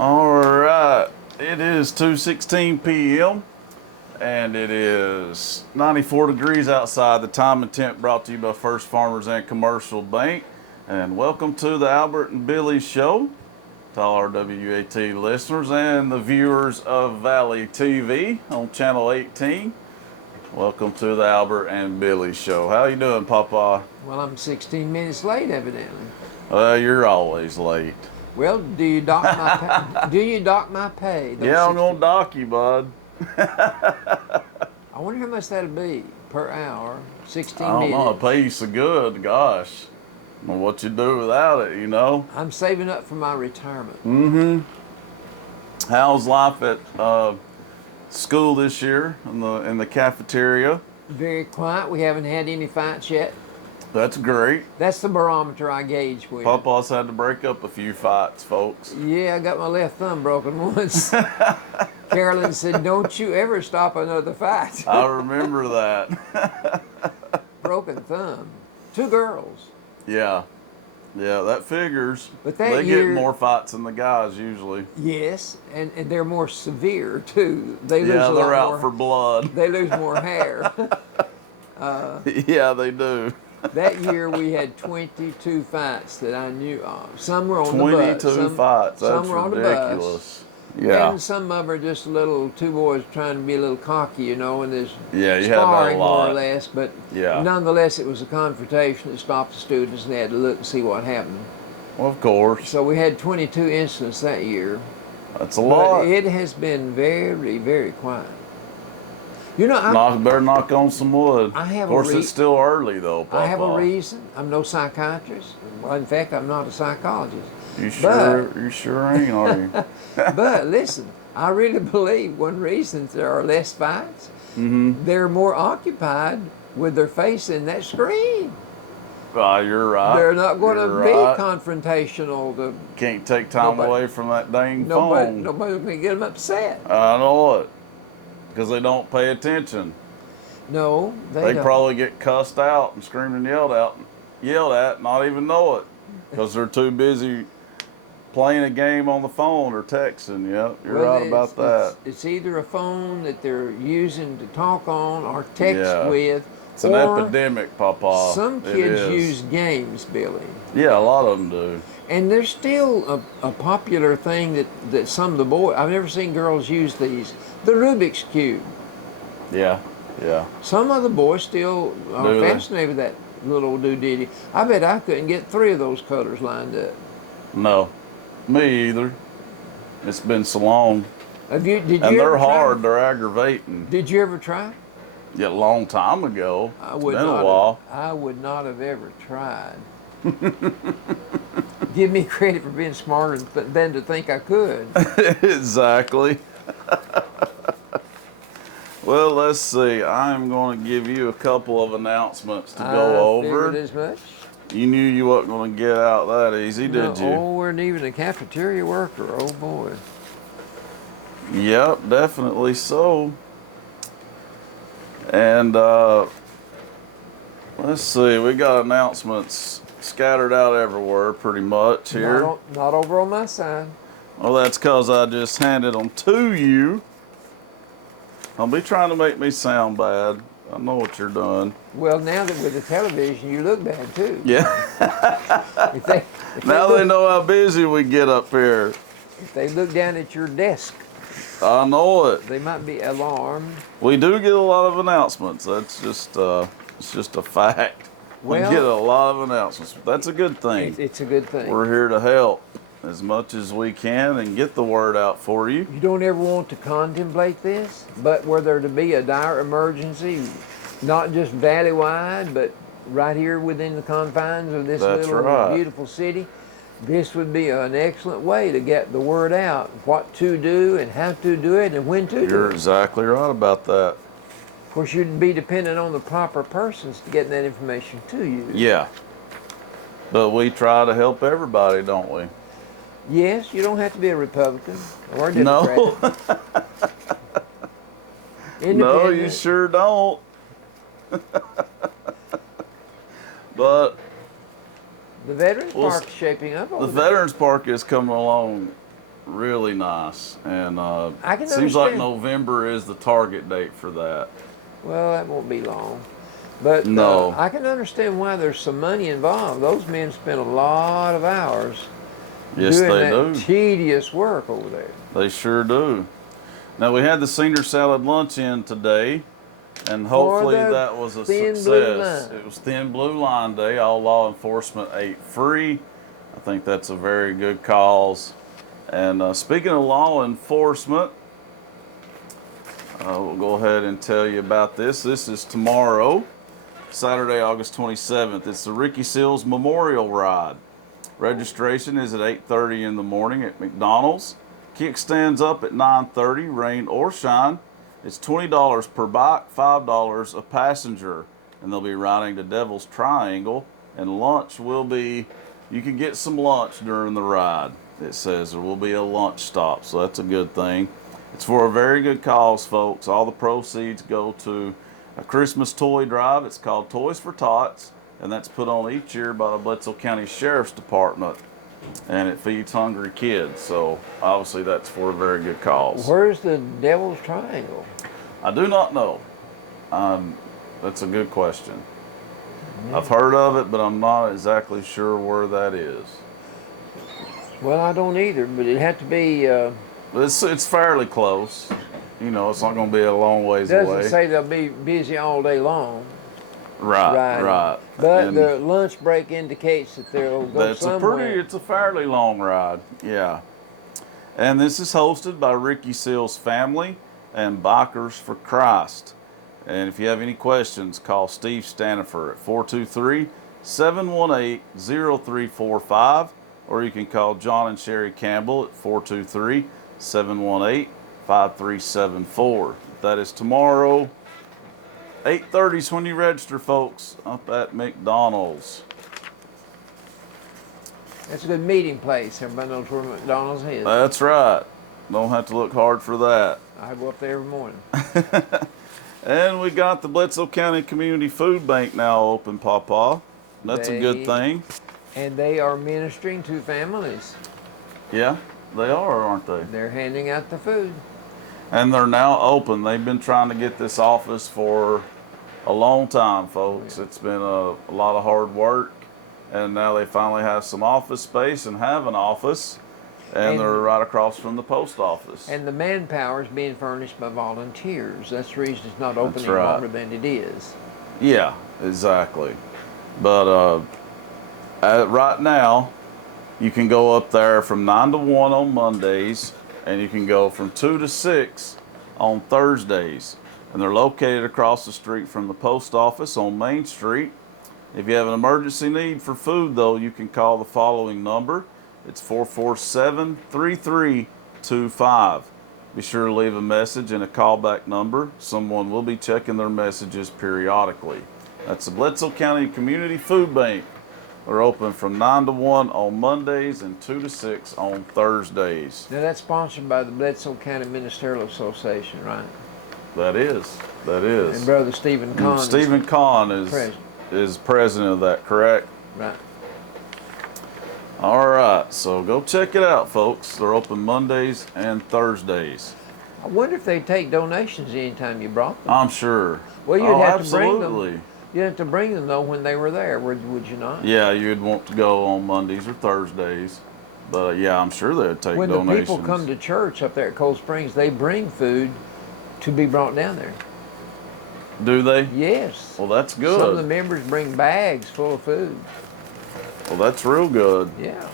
All right, it is 2:16 p.m. and it is 94 degrees outside. The time and temp brought to you by First Farmers and Commercial Bank. And welcome to the Albert and Billy Show. To all our WUAT listeners and the viewers of Valley TV on Channel 18. Welcome to the Albert and Billy Show. How you doing, Papa? Well, I'm 16 minutes late, evidently. You're always late. Well, do you dock my pay? Do you dock my pay? Yeah, I'm gonna dock you, bud. I wonder how much that'll be per hour. 16 I don't minutes. know. It pays so good. Gosh, I don't know what you do without it. You know. I'm saving up for my retirement. Mm-hmm. How's life at school this year in the cafeteria? Very quiet. We haven't had any fights yet. That's great. That's the barometer I gauge with. Papa's had to break up a few fights, folks. Yeah, I got my left thumb broken once. Carolyn said, "Don't you ever stop another fight." I remember that. Broken thumb. 2 girls. Yeah, that figures. But that they year, get more fights than the guys usually. Yes, and they're more severe too. They lose Yeah, a they're lot out more, for blood. They lose more hair. Yeah, they do. That year we had 22 fights that I knew of. Some were on the bus. 22 fights. That's some were on the bus. ridiculous. Yeah. And some of them are just two boys trying to be a little cocky, you know, and there's Yeah, you have that a sparring more lot. or less. But Yeah. nonetheless, it was a confrontation that stopped the students, and they had to look and see what happened. Well, of course. So we had 22 incidents that year. That's a lot. But it has been very, very quiet. You know, Better knock on some wood. I have of course, a it's still early, though, Papa. I have a reason. I'm no psychiatrist. Well, in fact, I'm not a psychologist. You sure ain't, are you? But listen, I really believe one reason there are less fights, they're more occupied with their face in that screen. You're right. They're not going to be right. confrontational. Can't take time away from that dang phone. Nobody's going to get them upset. I know it. Because they don't pay attention. No, they don't. probably get cussed out and screamed and yelled at, not even know it. Because they're too busy playing a game on the phone or texting. Yep, you're right about that. It's either a phone that they're using to talk on or text with. It's an epidemic, Papa. Some kids use games, Billy. Yeah, a lot of them do. And there's still a popular thing that some of the boys, I've never seen girls use these, the Rubik's Cube. Yeah. Some of the boys still are fascinated with that little doodaddy. I bet I couldn't get 3 of those colors lined up. No, me either. It's been so long. Did you and ever they're try? hard, they're aggravating. Did you ever try? Yeah, a long time ago. It's been a while. I would not have ever tried. Give me credit for being smarter than to think I could. Exactly. Well, let's see. I'm going to give you a couple of announcements to go over. I figured as much. You knew you wasn't going to get out that easy, did you? Oh, we're even a cafeteria worker. Oh, boy. Yep, definitely so. And let's see. We got announcements scattered out everywhere pretty much here. Not over on my side. Well, that's because I just handed them to you. Don't be trying to make me sound bad. I know what you're doing. Well, now that with the television, you look bad too. Yeah. Now they know how busy we get up here. If they look down at your desk, I know it. they might be alarmed. We do get a lot of announcements. That's just it's just a fact. We get a lot of announcements. That's a good thing. It's a good thing. We're here to help as much as we can and get the word out for you. You don't ever want to contemplate this, but were there to be a dire emergency, not just valley-wide, but right here within the confines of this little beautiful city, this would be an excellent way to get the word out, what to do and how to do it and when to do it. You're exactly right about that. Of course, you'd be dependent on the proper persons to get that information to you. Yeah. But we try to help everybody, don't we? Yes, you don't have to be a Republican or a Democrat. No. No, you sure don't. But the Veterans Park is shaping up. The Veterans Park is coming along really nice. And I can seems like understand. November is the target date for that. Well, that won't be long. But No. I can understand why there's some money involved. Those men spend a lot of hours Yes, doing they that do. tedious work over there. They sure do. Now, we had the senior salad luncheon today, and For hopefully the that was a Thin Blue success. Line. It was Thin Blue Line Day. All law enforcement ate free. I think that's a very good cause. And speaking of law enforcement, we'll go ahead and tell you about this. This is tomorrow, Saturday, August 27th. It's the Ricky Seals Memorial Ride. Registration is at 8:30 in the morning at McDonald's. Kickstands up at 9:30, rain or shine. It's $20 per bike, $5 a passenger. And they'll be riding to Devil's Triangle. And lunch will be, you can get some lunch during the ride. It says there will be a lunch stop, so that's a good thing. It's for a very good cause, folks. All the proceeds go to a Christmas toy drive. It's called Toys for Tots, and that's put on each year by the Bledsoe County Sheriff's Department, and it feeds hungry kids. So obviously that's for a very good cause. Where's the Devil's Triangle? I do not know. That's a good question. I've heard of it, but I'm not exactly sure where that is. Well, I don't either, but it'd have to be. It's fairly close. You know, it's not going to be a long ways Doesn't away. say they'll be busy all day long. Right, right. But And the lunch break indicates that they'll go that's somewhere. it's a fairly long ride. Yeah. And this is hosted by Ricky Seals' family and Bikers for Christ. And if you have any questions, call Steve Stanifer at 423-718-0345, or you can call John and Sherry Campbell at 423-718-5374. That is tomorrow. 8:30 is when you register, folks, up at McDonald's. That's a good meeting place. Everybody knows where McDonald's is. That's right. Don't have to look hard for that. I go up there every morning. And we got the Bledsoe County Community Food Bank now open, Pawpaw. That's a good thing. And they are ministering to families. Yeah, they are, aren't they? They're handing out the food. And they're now open. They've been trying to get this office for a long time, folks. It's been a lot of hard work. And now they finally have some office space and have an office. And they're right across from the post office. And the manpower is being furnished by volunteers. That's the reason it's not open any longer than it is. Yeah, exactly. But right now, you can go up there from 9 to 1 on Mondays, and you can go from 2 to 6 on Thursdays. And they're located across the street from the post office on Main Street. If you have an emergency need for food, though, you can call the following number. It's 447-3325. Be sure to leave a message and a callback number. Someone will be checking their messages periodically. That's the Bledsoe County Community Food Bank. They're open from 9 to 1 on Mondays and 2 to 6 on Thursdays. Now that's sponsored by the Bledsoe County Ministerial Association, right? That is. And Brother Stephen Kahn. Stephen Kahn is president of that, correct? Right. All right, so go check it out, folks. They're open Mondays and Thursdays. I wonder if they take donations anytime you brought them. I'm sure. Well, you'd have absolutely. to bring them. You'd have to bring them though when they were there, would you not? Yeah, you'd want to go on Mondays or Thursdays. But yeah, I'm sure they'd take donations. When the people come to church up there at Cold Springs, they bring food to be brought down there. Do they? Yes. Well, that's good. Some of the members bring bags full of food. Well, that's real good. Yeah.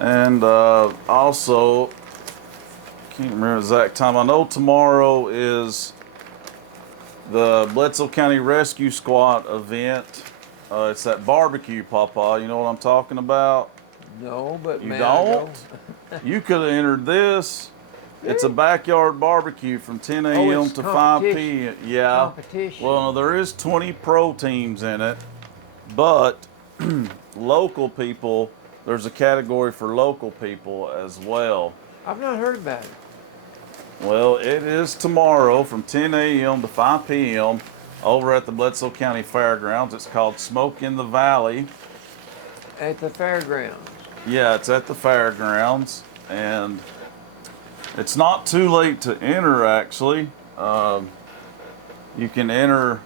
And also, can't remember the exact time. I know tomorrow is the Bledsoe County Rescue Squad event. It's that barbecue, Pawpaw. You know what I'm talking about? No, but you don't. You could have entered this. It's a backyard barbecue from 10 a.m. to 5 p.m. Yeah. Competition. Well, there is 20 pro teams in it, but local people, there's a category for local people as well. I've not heard about it. Well, it is tomorrow from 10 a.m. to 5 p.m. over at the Bledsoe County Fairgrounds. It's called Smoke in the Valley. At the fairgrounds. Yeah, it's at the fairgrounds, and it's not too late to enter, actually. You can enter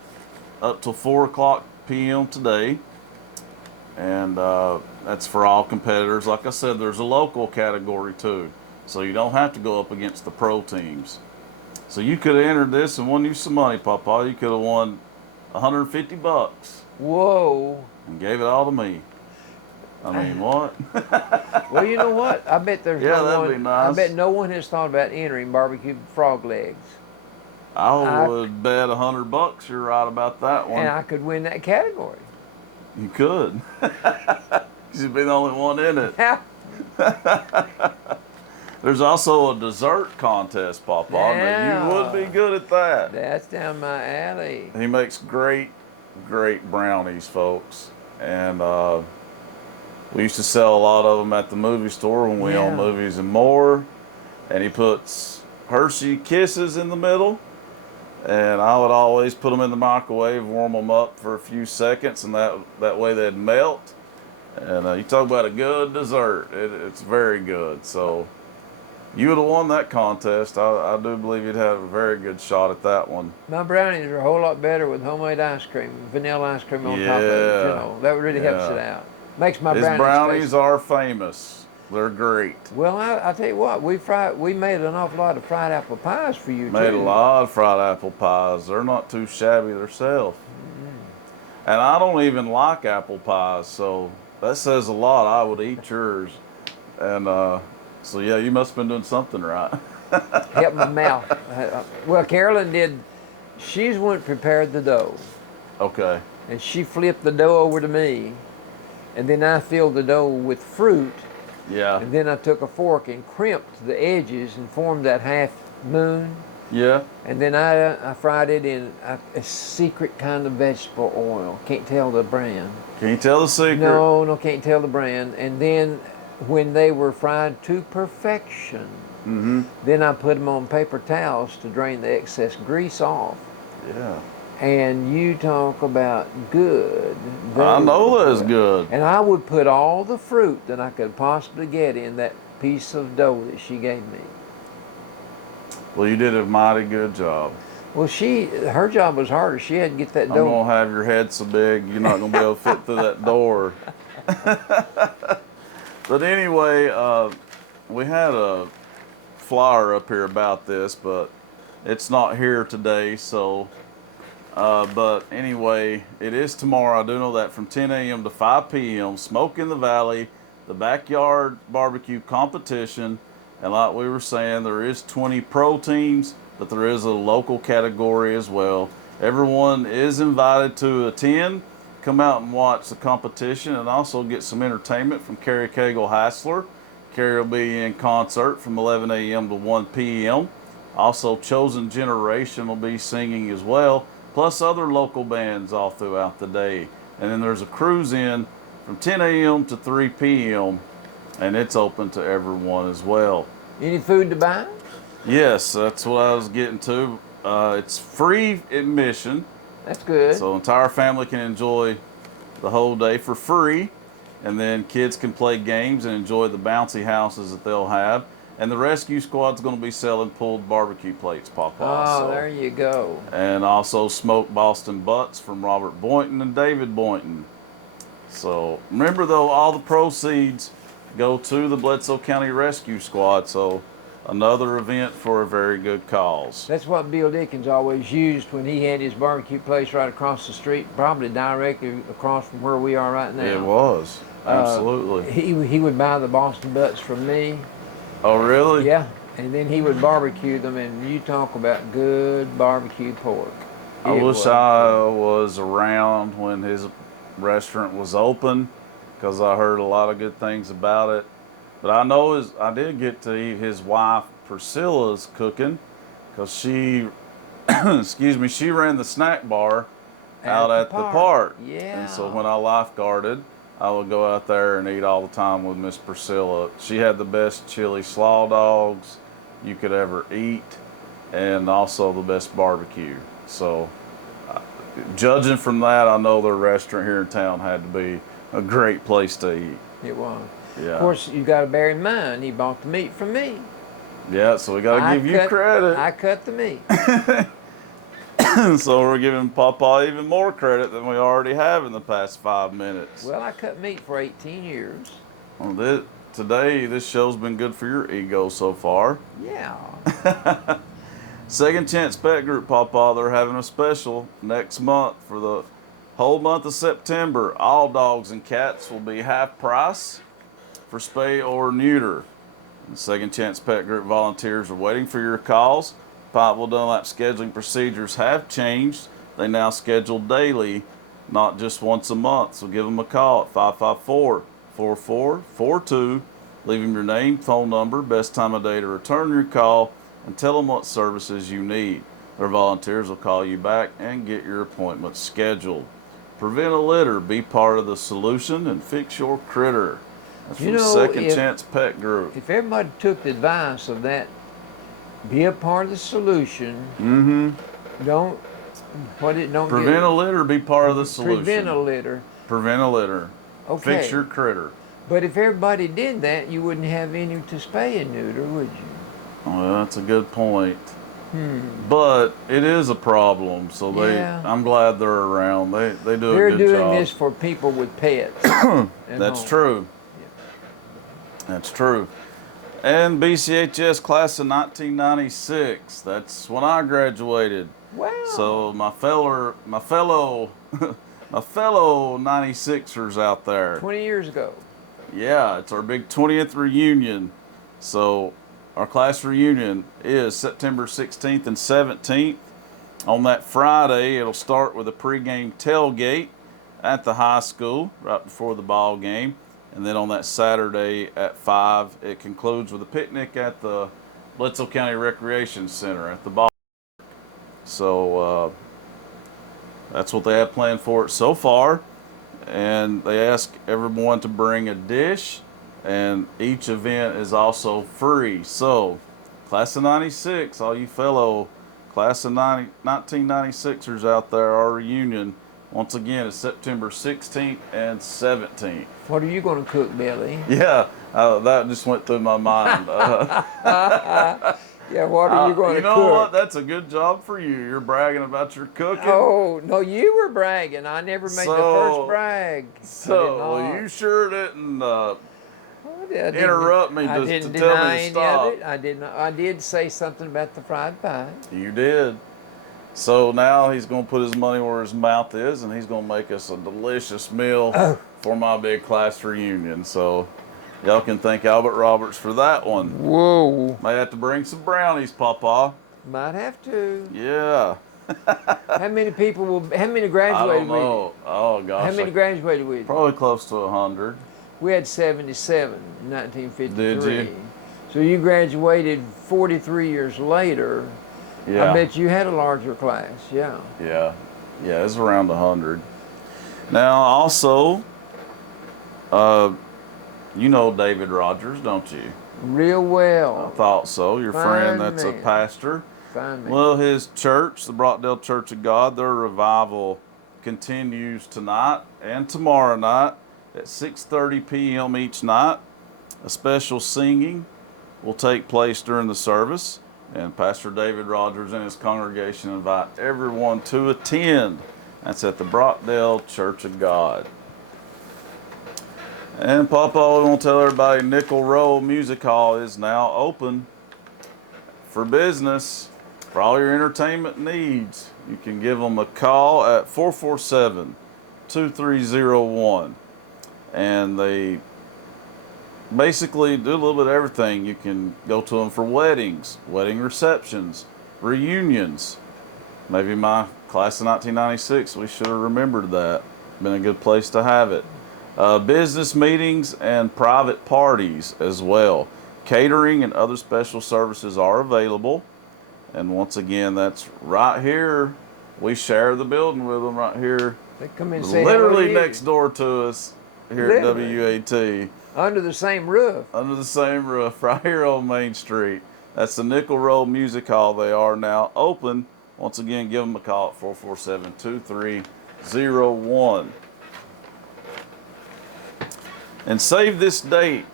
up till 4 o'clock p.m. today, and that's for all competitors. Like I said, there's a local category too, so you don't have to go up against the pro teams. So you could have entered this and won you some money, Papa. You could have won $150 Whoa. and gave it all to me. I mean, what? Well, you know what? I bet there's Yeah, no that'd one. be nice. I bet no one has thought about entering barbecue frog legs. I would bet $100 you're right about that one. And I could win that category. You could. You'd be the only one in it. There's also a dessert contest, Papa. Yeah. You would be good at that. That's down my alley. He makes great brownies, folks. And we used to sell a lot of them at the movie store when we owned Movies and More. And he puts Hershey Kisses in the middle. And I would always put them in the microwave, warm them up for a few seconds, and that way they'd melt. And you talk about a good dessert. It's very good. So you would have won that contest. I do believe you'd have a very good shot at that one. My brownies are a whole lot better with homemade ice cream, vanilla ice cream on top of it. You know, that really helps it out. Makes my His brownies are famous. They're great. Well, I tell you what, we made an awful lot of fried apple pies for you. Made a lot of fried apple pies. They're not too shabby themselves. And I don't even like apple pies, so that says a lot. I would eat yours. And so yeah, you must have been doing something right. Help my mouth. Well, Carolyn did. She's went prepared the dough. Okay. And she flipped the dough over to me, and then I filled the dough with fruit. Yeah. And then I took a fork and crimped the edges and formed that half moon. Yeah. And then I fried it in a secret kind of vegetable oil. Can't tell the brand. Can you tell the secret? No, can't tell the brand. And then when they were fried to perfection, then I put them on paper towels to drain the excess grease off. Yeah. And you talk about good. I know that's good. And I would put all the fruit that I could possibly get in that piece of dough that she gave me. Well, you did a mighty good job. Well, her job was harder. She had to get that I'm dough. going to have your head so big, you're not going to be able to fit through that door. But anyway, we had a flyer up here about this, but it's not here today, so... but anyway, it is tomorrow. I do know that, from 10 a.m. to 5 p.m. Smoke in the Valley, the backyard barbecue competition. And like we were saying, there is 20 pro teams, but there is a local category as well. Everyone is invited to attend, come out and watch the competition, and also get some entertainment from Carrie Cagle Hassler. Carrie will be in concert from 11 a.m. to 1 p.m. Also, Chosen Generation will be singing as well, plus other local bands all throughout the day. And then there's a cruise in from 10 a.m. to 3 p.m. and it's open to everyone as well. Any food to buy? Yes, that's what I was getting to. It's free admission. That's good. So entire family can enjoy the whole day for free. And then kids can play games and enjoy the bouncy houses that they'll have. And the rescue squad's going to be selling pulled barbecue plates, Papa. Oh, so. there you go. And also smoked Boston butts from Robert Boynton and David Boynton. So remember, though, all the proceeds go to the Bledsoe County Rescue Squad. So another event for a very good cause. That's what Bill Dickens always used when he had his barbecue place right across the street, probably directly across from where we are right now. It was. Absolutely. He would buy the Boston butts from me. Oh, really? Yeah, and then he would barbecue them, and you talk about good barbecue pork. I wish I was around when his restaurant was open, because I heard a lot of good things about it. But I know I did get to eat his wife Priscilla's cooking, because she, excuse me, she ran the snack bar out at the park. Yeah. And so when I lifeguarded, I would go out there and eat all the time with Miss Priscilla. She had the best chili slaw dogs you could ever eat, and also the best barbecue. So, judging from that, I know their restaurant here in town had to be a great place to eat. It was. Yeah. Of course, you got to bear in mind, he bought the meat from me. Yeah, so we got to give you credit. I cut the meat. So we're giving Papa even more credit than we already have in the past 5 minutes. Well, I cut meat for 18 years. Well, today, this show's been good for your ego so far. Yeah. Second Chance Pet Group, Papa, they're having a special next month for the whole month of September. All dogs and cats will be half price for spay or neuter. And Second Chance Pet Group volunteers are waiting for your calls. Pikeville Dunlap scheduling procedures have changed. They now schedule daily, not just once a month. So give them a call at 554-4442. Leave them your name, phone number, best time of day to return your call, and tell them what services you need. Their volunteers will call you back and get your appointment scheduled. Prevent a litter, be part of the solution, and fix your critter. That's from Second Chance Pet Group. If everybody took the advice of that, be a part of the solution. Don't prevent a litter, be part of the solution. Prevent a litter. Prevent a litter. Okay. Fix your critter. But if everybody did that, you wouldn't have any to spay and neuter, would you? Well, that's a good point. But it is a problem, so I'm glad they're around. They do a good job. They're doing this for people with pets. That's true. Yeah. That's true. And BCHS class of 1996. That's when I graduated. Wow. So my fellow 96ers out there. 20 years ago. Yeah, it's our big 20th reunion. So our class reunion is September 16th and 17th. On that Friday, it'll start with a pregame tailgate at the high school right before the ball game. And then on that Saturday at 5, it concludes with a picnic at the Bledsoe County Recreation Center at the ball. So that's what they have planned for it so far. And they ask everyone to bring a dish, and each event is also free. So, class of 96, all you fellow class of 1996ers out there, our reunion, once again, is September 16th and 17th. What are you going to cook, Billy? Yeah, that just went through my mind. Yeah, what are you going to cook? You know what? That's a good job for you. You're bragging about your cooking. Oh, no, you were bragging. I never made the first brag. So, you sure didn't interrupt me to tell me to stop. I did say something about the fried pie. You did. So now he's going to put his money where his mouth is, and he's going to make us a delicious meal for my big class reunion. So y'all can thank Albert Roberts for that one. Whoa. Might have to bring some brownies, Papa. Might have to. Yeah. How many graduated I don't know. Oh, gosh. How many graduated with you? Probably close to 100. We had 77 in 1953. Did you? So you graduated 43 years later. Yeah. I bet you had a larger class, yeah. Yeah. Yeah, it's around 100. Now, also, you know David Rogers, don't you? Real well. I thought so. Your friend that's a pastor. Fine man. Well, his church, the Brockdale Church of God, their revival continues tonight and tomorrow night at 6:30 p.m. each night. A special singing will take place during the service, and Pastor David Rogers and his congregation invite everyone to attend. That's at the Brockdale Church of God. And Papa, we want to tell everybody Nickel Row Music Hall is now open for business for all your entertainment needs. You can give them a call at 447-2301. And they basically do a little bit of everything. You can go to them for weddings, wedding receptions, reunions. Maybe my class of 1996, we should have remembered that. Been a good place to have it. Business meetings and private parties as well. Catering and other special services are available. And once again, that's right here. We share the building with them right here. They come in and say literally next door to us here at WUAT. Under the same roof. Under the same roof, right here on Main Street. That's the Nickel Row Music Hall. They are now open. Once again, give them a call at 447-2301. And save this date.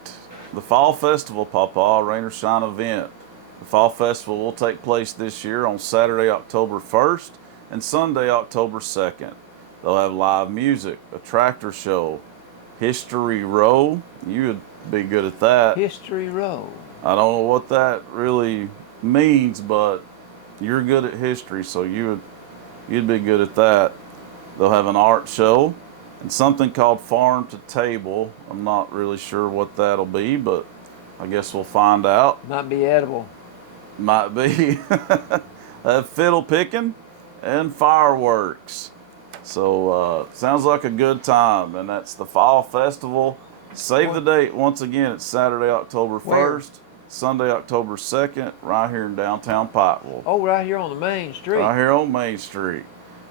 The Fall Festival, Pawpaw, Rain or Shine event. The Fall Festival will take place this year on Saturday, October 1st and Sunday, October 2nd. They'll have live music, a tractor show, History Row. You would be good at that. History Row. I don't know what that really means, but you're good at history, so you'd be good at that. They'll have an art show and something called Farm to Table. I'm not really sure what that'll be, but I guess we'll find out. Might be edible. Might be. Have fiddle picking and fireworks. So sounds like a good time, and that's the Fall Festival. Save the date. Once again, it's Saturday, October 1st, Where? Sunday, October 2nd, right here in downtown Pikeville. Oh, right here on the main street. Right here on Main Street.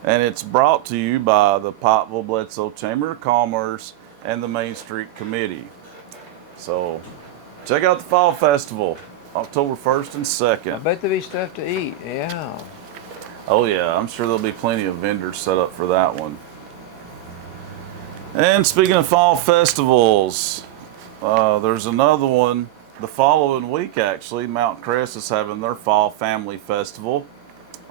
And it's brought to you by the Pikeville Bledsoe Chamber of Commerce and the Main Street Committee. So check out the Fall Festival, October 1st and 2nd. I bet there'll be stuff to eat. Yeah. Oh yeah, I'm sure there'll be plenty of vendors set up for that one. And speaking of fall festivals, there's another one the following week actually. Mount Crest is having their Fall Family Festival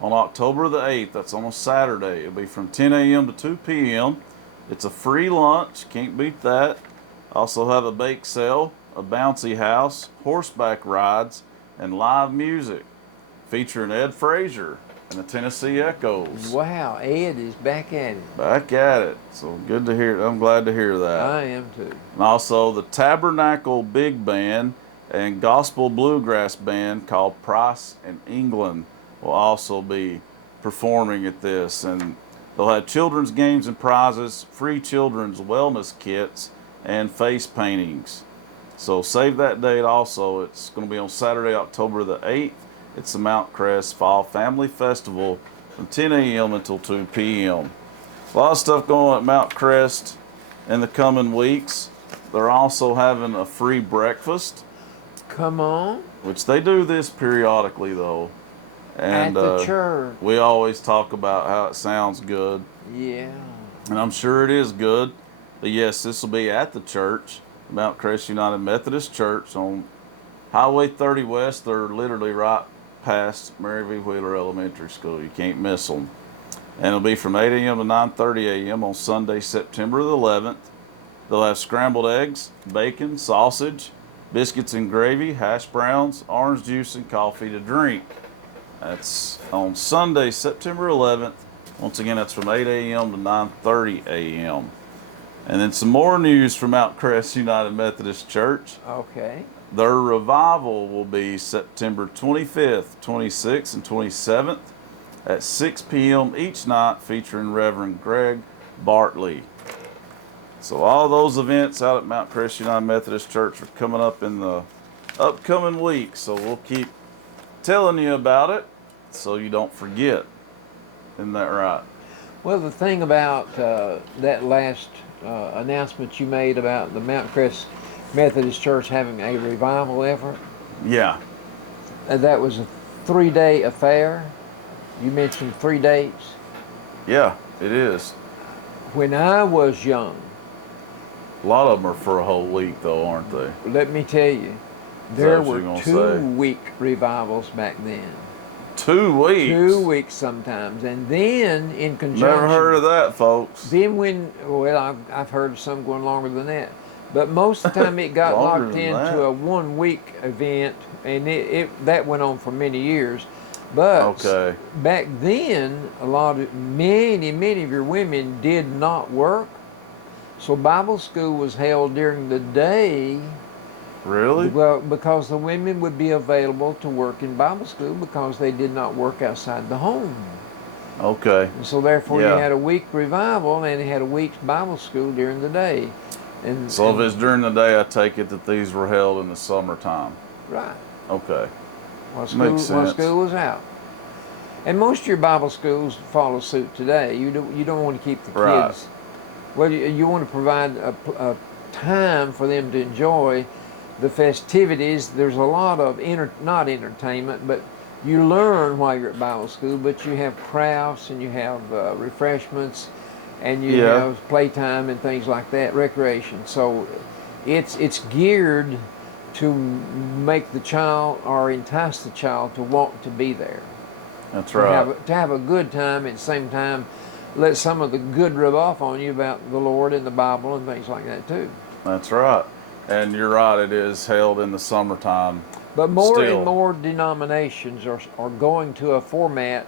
on October the 8th. That's on a Saturday. It'll be from 10 a.m. to 2 p.m. It's a free lunch. Can't beat that. Also have a bake sale, a bouncy house, horseback rides, and live music featuring Ed Frazier and the Tennessee Echoes. Wow, Ed is back at it. Back at it. So good to hear. I'm glad to hear that. I am too. And also the Tabernacle Big Band and Gospel Bluegrass Band called Price and England will also be performing at this. And they'll have children's games and prizes, free children's wellness kits, and face paintings. So save that date also. It's going to be on Saturday, October the 8th. It's the Mount Crest Fall Family Festival from 10 a.m. until 2 p.m. A lot of stuff going on at Mount Crest in the coming weeks. They're also having a free breakfast. Come on. Which they do this periodically though. And at the church. We always talk about how it sounds good. Yeah. And I'm sure it is good. But yes, this will be at the church, Mount Crest United Methodist Church on Highway 30 West. They're literally right past Mary V. Wheeler Elementary School. You can't miss them. And it'll be from 8 a.m. to 9:30 a.m. on Sunday, September the 11th. They'll have scrambled eggs, bacon, sausage, biscuits and gravy, hash browns, orange juice, and coffee to drink. That's on Sunday, September 11th. Once again, that's from 8 a.m. to 9:30 a.m. And then some more news from Mount Crest United Methodist Church. Okay. Their revival will be September 25th, 26th, and 27th at 6 p.m. each night, featuring Reverend Greg Bartley. So all those events out at Mount Crest United Methodist Church are coming up in the upcoming week. So we'll keep telling you about it so you don't forget. Isn't that right? Well, the thing about that last announcement you made about the Mount Crest Methodist Church having a revival effort, Yeah. that was a 3-day affair. You mentioned 3 dates. Yeah, it is. When I was young, A lot of them are for a whole week though, aren't they? let me tell you, there what were you're gonna 2-week revivals back then. 2 weeks. 2 weeks sometimes, and then in conjunction. Never heard of that, folks. Then I've heard of some going longer than that, but most of the time it got Longer locked than into that. a 1-week event, and that went on for many years. But Okay. back then, many of your women did not work, so Bible school was held during the day. Really? Well, because the women would be available to work in Bible school because they did not work outside the home. Okay. And so therefore Yeah. you had a week revival and you had a week's Bible school during the day. And So if it's during the day, I take it that these were held in the summertime. right. Okay. While Makes sense. school was out. And most of your Bible schools follow suit today. You don't want to keep the Right. kids. Well, you want to provide a time for them to enjoy the festivities. There's a lot of not entertainment, but you learn while you're at Bible school. But you have crafts and you have refreshments, and you Yeah. have playtime and things like that, recreation. So it's geared to make the child or entice the child to want to be there. That's right. To have a good time, at the same time let some of the good rub off on you about the Lord and the Bible and things like that too. That's right. And you're right, it is held in the summertime. But more still. and more denominations are going to a format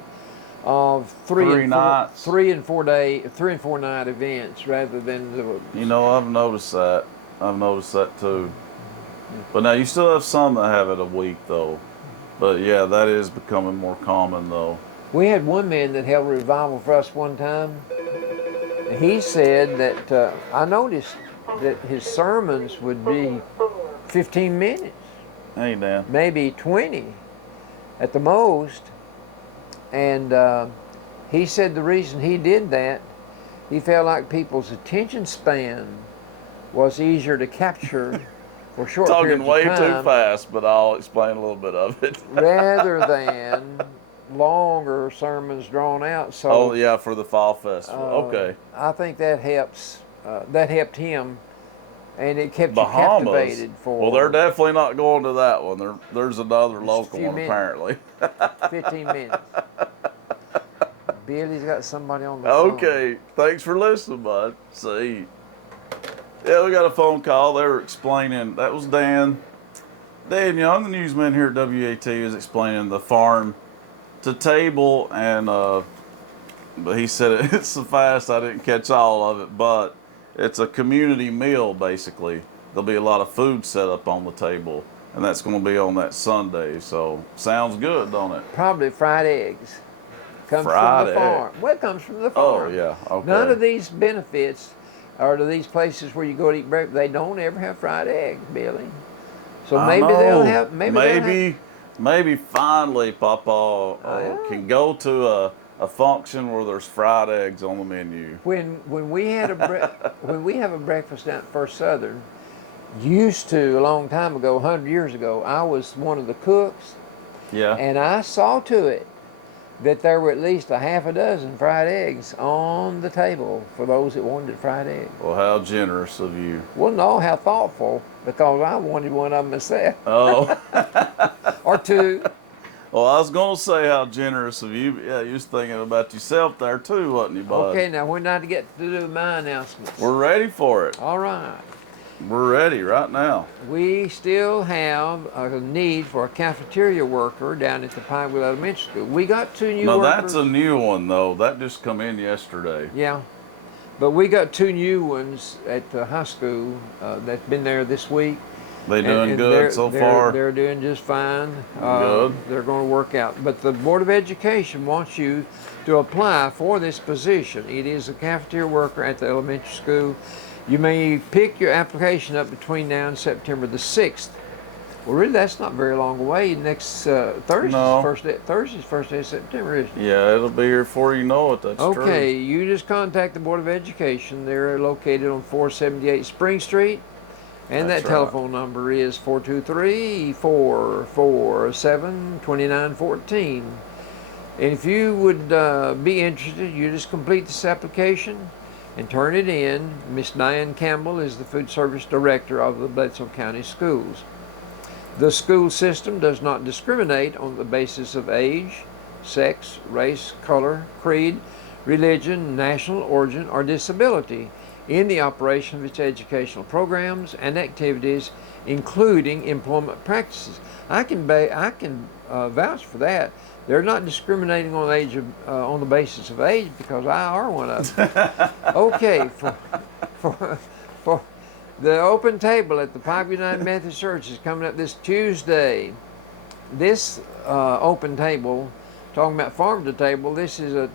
of Three and nights. 3 and 4 night events rather than the. You know, I've noticed that. I've noticed that too. But now you still have some that have it a week though. But yeah, that is becoming more common though. We had one man that held a revival for us one time. He said that I noticed that his sermons would be 15 minutes, Hey, Dan. maybe 20 at the most. And he said the reason he did that, he felt like people's attention span was easier to capture for short periods Talking way of time, too fast, but I'll explain a little bit of it. rather than longer sermons drawn out. So Oh yeah, for the fall festival. Okay. I think that helps. That helped him, and it kept Bahamas. you captivated for. Well, they're definitely not going to that one. There's another Just a local few one minutes. apparently. 15 minutes. Billy's got somebody on the phone. Okay, thanks for listening, bud. See. Yeah, we got a phone call. They were explaining, that was Dan Young, the newsman here at WAT, is explaining the farm to table, and but he said it's so fast I didn't catch all of it, but it's a community meal basically. There'll be a lot of food set up on the table, and that's going to be on that Sunday. So sounds good, don't it? Probably fried eggs. Comes Fried from the farm. Well, it comes from the Oh farm. yeah, okay. None of these benefits or to these places where you go to eat breakfast, they don't ever have fried eggs, Billy. So I maybe know. they'll have. Maybe finally, Papa Yeah. can go to a function where there's fried eggs on the menu. When we had when we have a breakfast down at First Southern, used to a long time ago, 100 years ago, I was one of the cooks, Yeah. and I saw to it that there were at least a half a dozen fried eggs on the table for those that wanted fried eggs. Well, how generous of you. Well, no, how thoughtful, because I wanted one of them myself, Oh. or two. Well, I was going to say how generous of you. But yeah, you was thinking about yourself there too, wasn't you, bud? Okay, now we're not to get to do my announcements. We're ready for it. All right. We're ready right now. We still have a need for a cafeteria worker down at the Pineville Elementary School. We got two new No, workers. that's a new one, though. That just come in yesterday. Yeah, but we got two new ones at the high school that's been there this week. They doing And good so far? They're doing just fine. Good. They're going to work out. But the Board of Education wants you to apply for this position. It is a cafeteria worker at the elementary school. You may pick your application up between now and September the 6th. Well, really, that's not very long away. Next Thursday's No. Thursday's first day of September, isn't it? Yeah, it'll be here before you know it. That's true. Okay, you just contact the Board of Education. They're located on 478 Spring Street. And That's that right. telephone number is 423-447-2914. And if you would be interested, you just complete this application and turn it in. Miss Diane Campbell is the food service director of the Bledsoe County Schools. The school system does not discriminate on the basis of age, sex, race, color, creed, religion, national origin, or disability in the operation of its educational programs and activities, including employment practices. I can vouch for that. They're not discriminating on on the basis of age, because I are one of them. Okay, for the open table at the Pipe United Methodist Church is coming up this Tuesday. This open table, talking about farm to table, this is a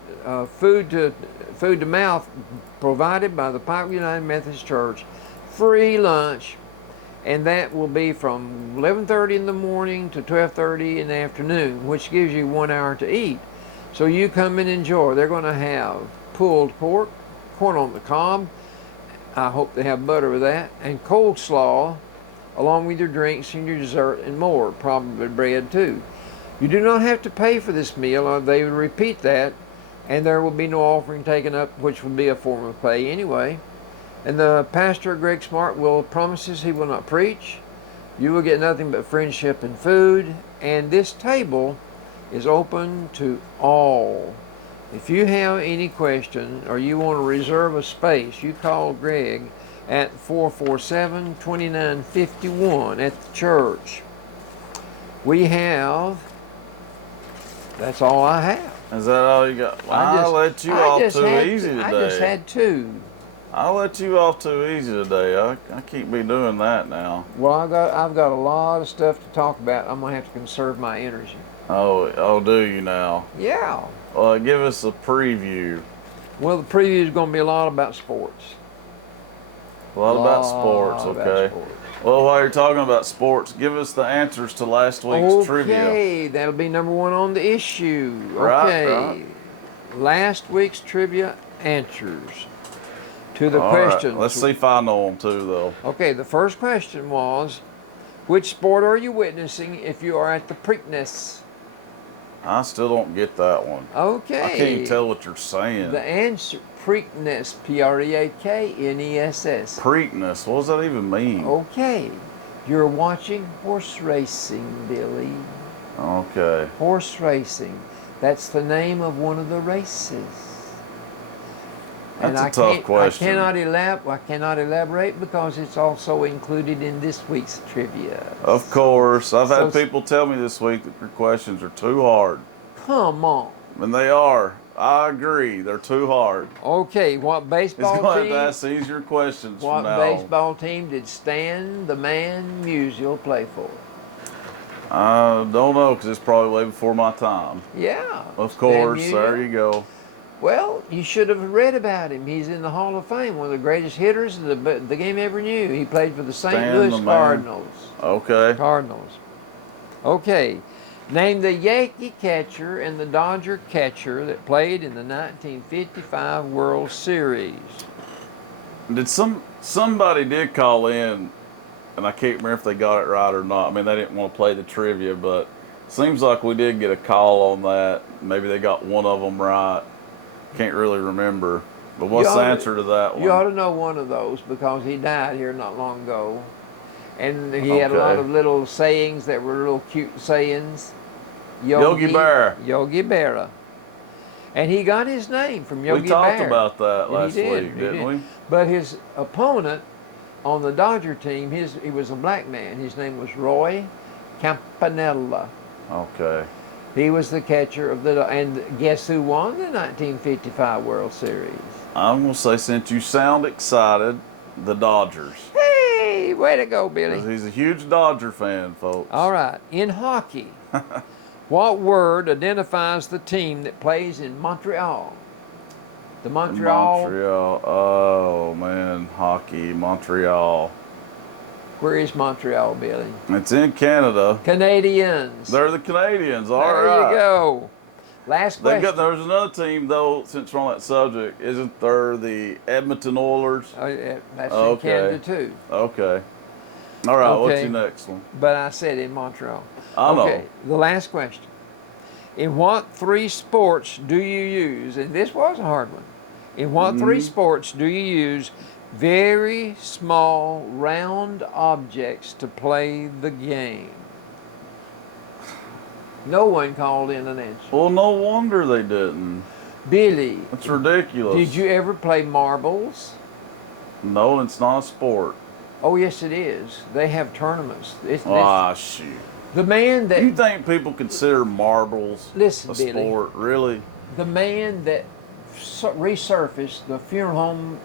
food to mouth provided by the Pipe United Methodist Church, free lunch, and that will be from 11:30 in the morning to 12:30 in the afternoon, which gives you 1 hour to eat. So you come and enjoy. They're going to have pulled pork, corn on the cob, I hope they have butter with that, and coleslaw, along with your drinks and your dessert and more, probably bread too. You do not have to pay for this meal, or they will repeat that, and there will be no offering taken up, which will be a form of pay anyway. And the pastor, Greg Smart, will promises he will not preach. You will get nothing but friendship and food. And this table is open to all. If you have any question or you want to reserve a space, you call Greg at 447-2951 at the church. That's all I have. Is that all you got? Well, I'll let you off too easy today. I just had two. I'll let you off too easy today. I can't be doing that now. Well, I've got a lot of stuff to talk about. I'm gonna have to conserve my energy. Oh, do you now? Yeah. Well, give us a preview. Well, the preview is gonna be a lot about sports. A lot about sports, okay. Well, while you're talking about sports, give us the answers to last week's trivia. Okay, that'll be number one on the issue. Right, Okay. right. Last week's trivia answers to the All questions. right. Let's see if I know them too, though. Okay, the first question was, which sport are you witnessing if you are at the Preakness? I still don't get that one. Okay. I can't even tell what you're saying. The answer, Preakness, Preakness. Preakness, what does that even mean? Okay, you're watching horse racing, Billy. Okay. Horse racing. That's the name of one of the races. That's a tough question. I cannot elaborate because it's also included in this week's trivia. Of course. I've had people tell me this week that your questions are too hard. Come on. And they are. I agree. They're too hard. Okay, what baseball It's going team? to ask easier questions What from now baseball team did Stan the Man Musial play for? I don't know because it's probably way before my time. Yeah. Of Stan course. Musial. There you go. Well, you should have read about him. He's in the Hall of Fame, one of the greatest hitters the game ever knew. He played for the St. Louis Cardinals. Okay. Cardinals. Okay. Name the Yankee catcher and the Dodger catcher that played in the 1955 World Series. Did somebody did call in, and I can't remember if they got it right or not. I mean, they didn't want to play the trivia, but it seems like we did get a call on that. Maybe they got one of them right. Can't really remember. But what's the answer to that one? You ought to know one of those because he died here not long ago. And he had a lot of little sayings that were little cute sayings. Yogi Berra. Yogi Berra. And he got his name from Yogi Berra. We talked about that last week, didn't we? But his opponent on the Dodger team, he was a black man. His name was Roy Campanella. Okay. He was the catcher of and guess who won the 1955 World Series? I'm going to say, since you sound excited, the Dodgers. Hey, way to go, Billy. He's a huge Dodger fan, folks. All right. In hockey, what word identifies the team that plays in Montreal? The Montreal. Oh, man. Hockey, Montreal. Where is Montreal, Billy? It's in Canada. Canadians. They're the Canadians. All there right. There you go. Last question. There's another team, though, since we're on that subject. Isn't there the Edmonton Oilers? Oh, yeah, that's in Canada, too. Okay. All right, what's your next one? But I said in Montreal. I know. Okay, the last question. In what three sports do you use, and this was a hard one, in what three sports do you use very small round objects to play the game? No one called in an answer. Well, no wonder they didn't. Billy. That's ridiculous. Did you ever play marbles? No, it's not a sport. Oh, yes, it is. They have tournaments. Shoot. The man that... You think people consider marbles a sport? Really? The man that resurfaced the funeral home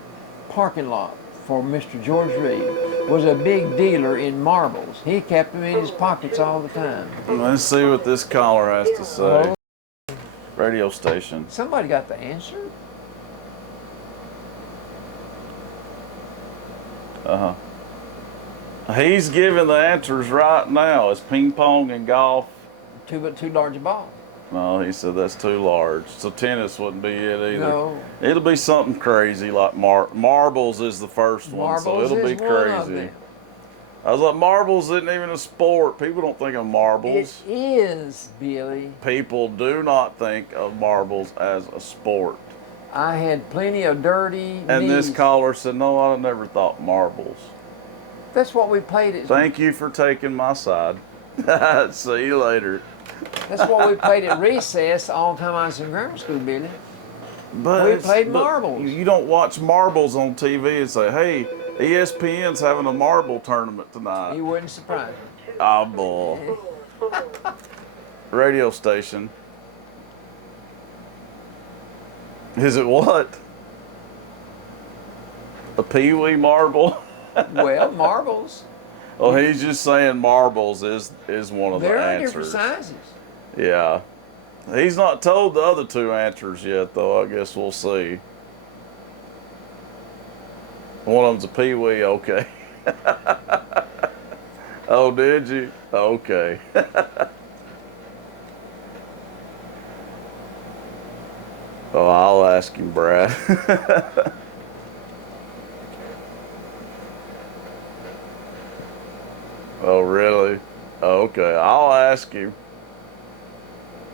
parking lot for Mr. George Reed was a big dealer in marbles. He kept them in his pockets all the time. Let's see what this caller has to say. Radio station. Somebody got the answer? Uh-huh. He's giving the answers right now. It's ping pong and golf. Too large a ball. No, he said that's too large. So tennis wouldn't be it either. No. It'll be something crazy like marbles is the first one, so it'll be crazy. I was like, marbles isn't even a sport. People don't think of marbles. It is, Billy. People do not think of marbles as a sport. I had plenty of dirty And knees. this caller said, no, I never thought marbles. That's what we played at. Thank you for taking my side. See you later. That's what we played at recess all the time I was in grammar school, Billy. But We played marbles. You don't watch marbles on TV and say, hey, ESPN's having a marble tournament tonight. You wouldn't surprise me. Oh, boy. Radio station. Is it what? A pee-wee marble? Well, marbles. Oh, he's just saying marbles is one of the They're answers. different sizes. Yeah. He's not told the other two answers yet, though. I guess we'll see. One of them's a pee-wee, okay. Oh, did you? Okay. Oh, I'll ask him, Brad. Oh, really? Oh, okay. I'll ask him.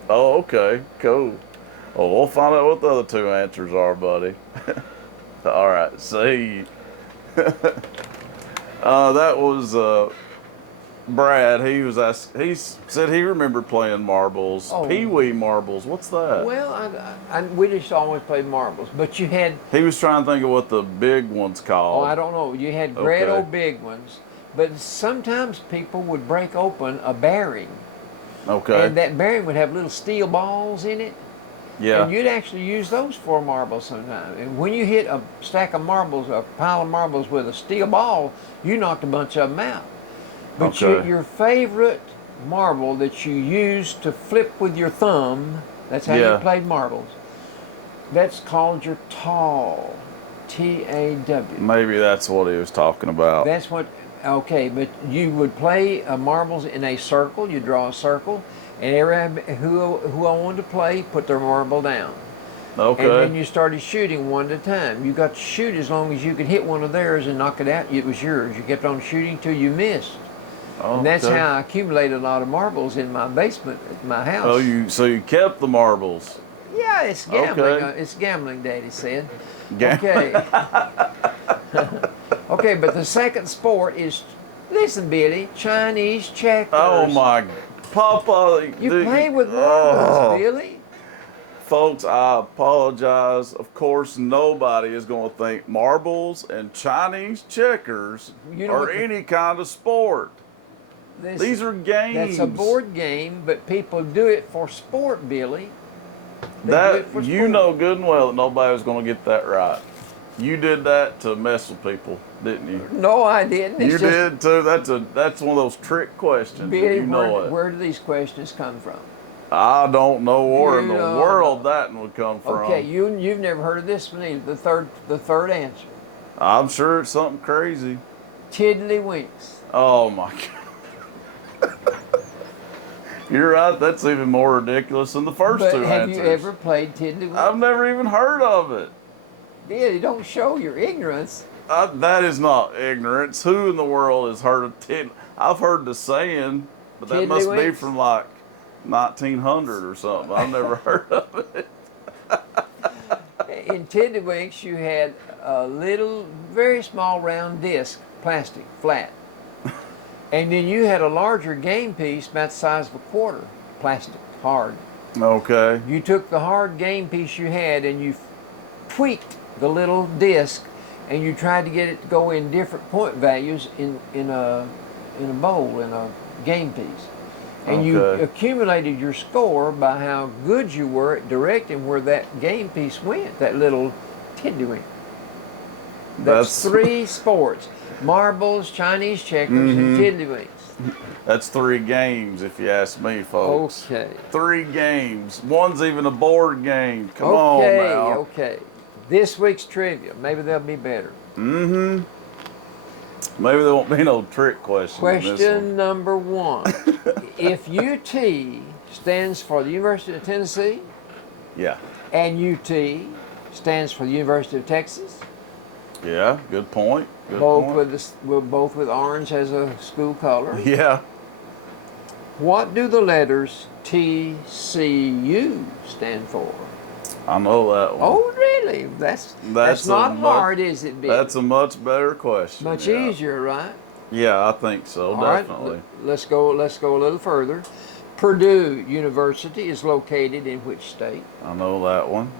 Oh, okay. Cool. Well, we'll find out what the other two answers are, buddy. All right. See. That was Brad. He said he remembered playing marbles. Oh. Pee-wee marbles. What's that? Well, we just always played marbles, but you had. He was trying to think of what the big one's called. Oh, I don't know. You had great Okay. old big ones, but sometimes people would break open a bearing, Okay. and that bearing would have little steel balls in it. Yeah. And you'd actually use those for marbles sometimes. And when you hit a stack of marbles, a pile of marbles with a steel ball, you knocked a bunch of them out. But Okay. your favorite marble that you used to flip with your thumb, that's how Yeah. you played marbles, that's called your taw. T-A-W. Maybe that's what he was talking about. That's what, okay, but you would play marbles in a circle, you draw a circle, and everybody who I wanted to play put their marble down. Okay. And then you started shooting one at a time. You got to shoot as long as you could hit one of theirs and knock it out. It was yours. You kept on shooting till you missed. Oh, And that's okay. how I accumulated a lot of marbles in my basement at my house. Oh, so you kept the marbles. Yeah, it's gambling. Okay. It's gambling, Daddy said. Ga- Okay. Okay, but the second sport is, listen, Billy, Chinese checkers. Oh my, Papa! You play with marbles, Oh. Billy. Folks, I apologize. Of course, nobody is going to think marbles and Chinese checkers You know are what the- any kind of sport. These are games. That's a board game, but people do it for sport, Billy. They do That it for you sport. know good and well that nobody was going to get that right. You did that to mess with people, didn't you? No, I didn't. You It's just, did too. That's one of those trick questions. and Billy, you know it. where do these questions come from? I don't know where in You the don't world know. that would come from. Okay, you've never heard of this one either. The third answer. I'm sure it's something crazy. Tiddlywinks. Oh my God. You're right. That's even more ridiculous than the first But two have answers. you ever played tiddlywinks? I've never even heard of it. Billy, don't show your ignorance. That is not ignorance. Who in the world has heard of I've heard the saying, but that must be Tiddlywinks? from like 1900 or something. I've never heard of it. In tiddlywinks, you had a little, very small round disc, plastic, flat. And then you had a larger game piece about the size of a quarter, plastic, hard. Okay. You took the hard game piece you had and you tweaked the little disc and you tried to get it to go in different point values in a bowl, in a game piece. And you Okay. accumulated your score by how good you were at directing where that game piece went, that little tiddlywink. That's three sports: marbles, Chinese checkers, and tiddlywinks. That's 3 games, if you ask me, folks. Okay. 3 games. One's even a board game. Come Okay, on now. okay. This week's trivia. Maybe they'll be better. Mm-hmm. Maybe there won't be no trick questions. in this one. Question number 1. If UT stands for the University of Tennessee Yeah. and UT stands for the University of Texas, Yeah. Good point. Good both point. both with orange as a school color, Yeah. what do the letters TCU stand for? I know that one. Oh, really? Really? That's not hard, is it, Bill? That's a much better question. Much easier, right? Yeah, I think so. All Definitely. right, let's go a little further. Purdue University is located in which state? I know that one.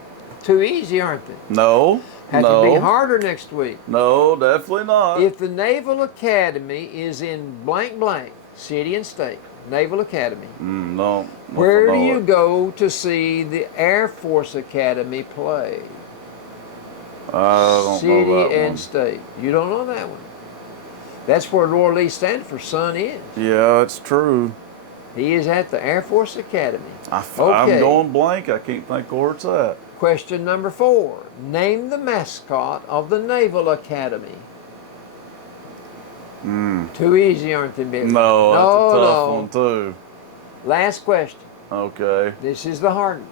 Too easy, aren't they? No. Have to be harder next week. No, definitely not. If the Naval Academy is in blank blank, city and state, Naval Academy, No. where do you go to see the Air Force Academy play? I don't City know that and one. state. You don't know that one. That's where Roy Lee Stanford's son is. Yeah, it's true. He is at the Air Force Academy. I'm Okay. going blank. I can't think of where it's at. Question number 4. Name the mascot of the Naval Academy. Too easy, aren't they, Billy? No, that's a tough one too. Last question. Okay. This is the hard one.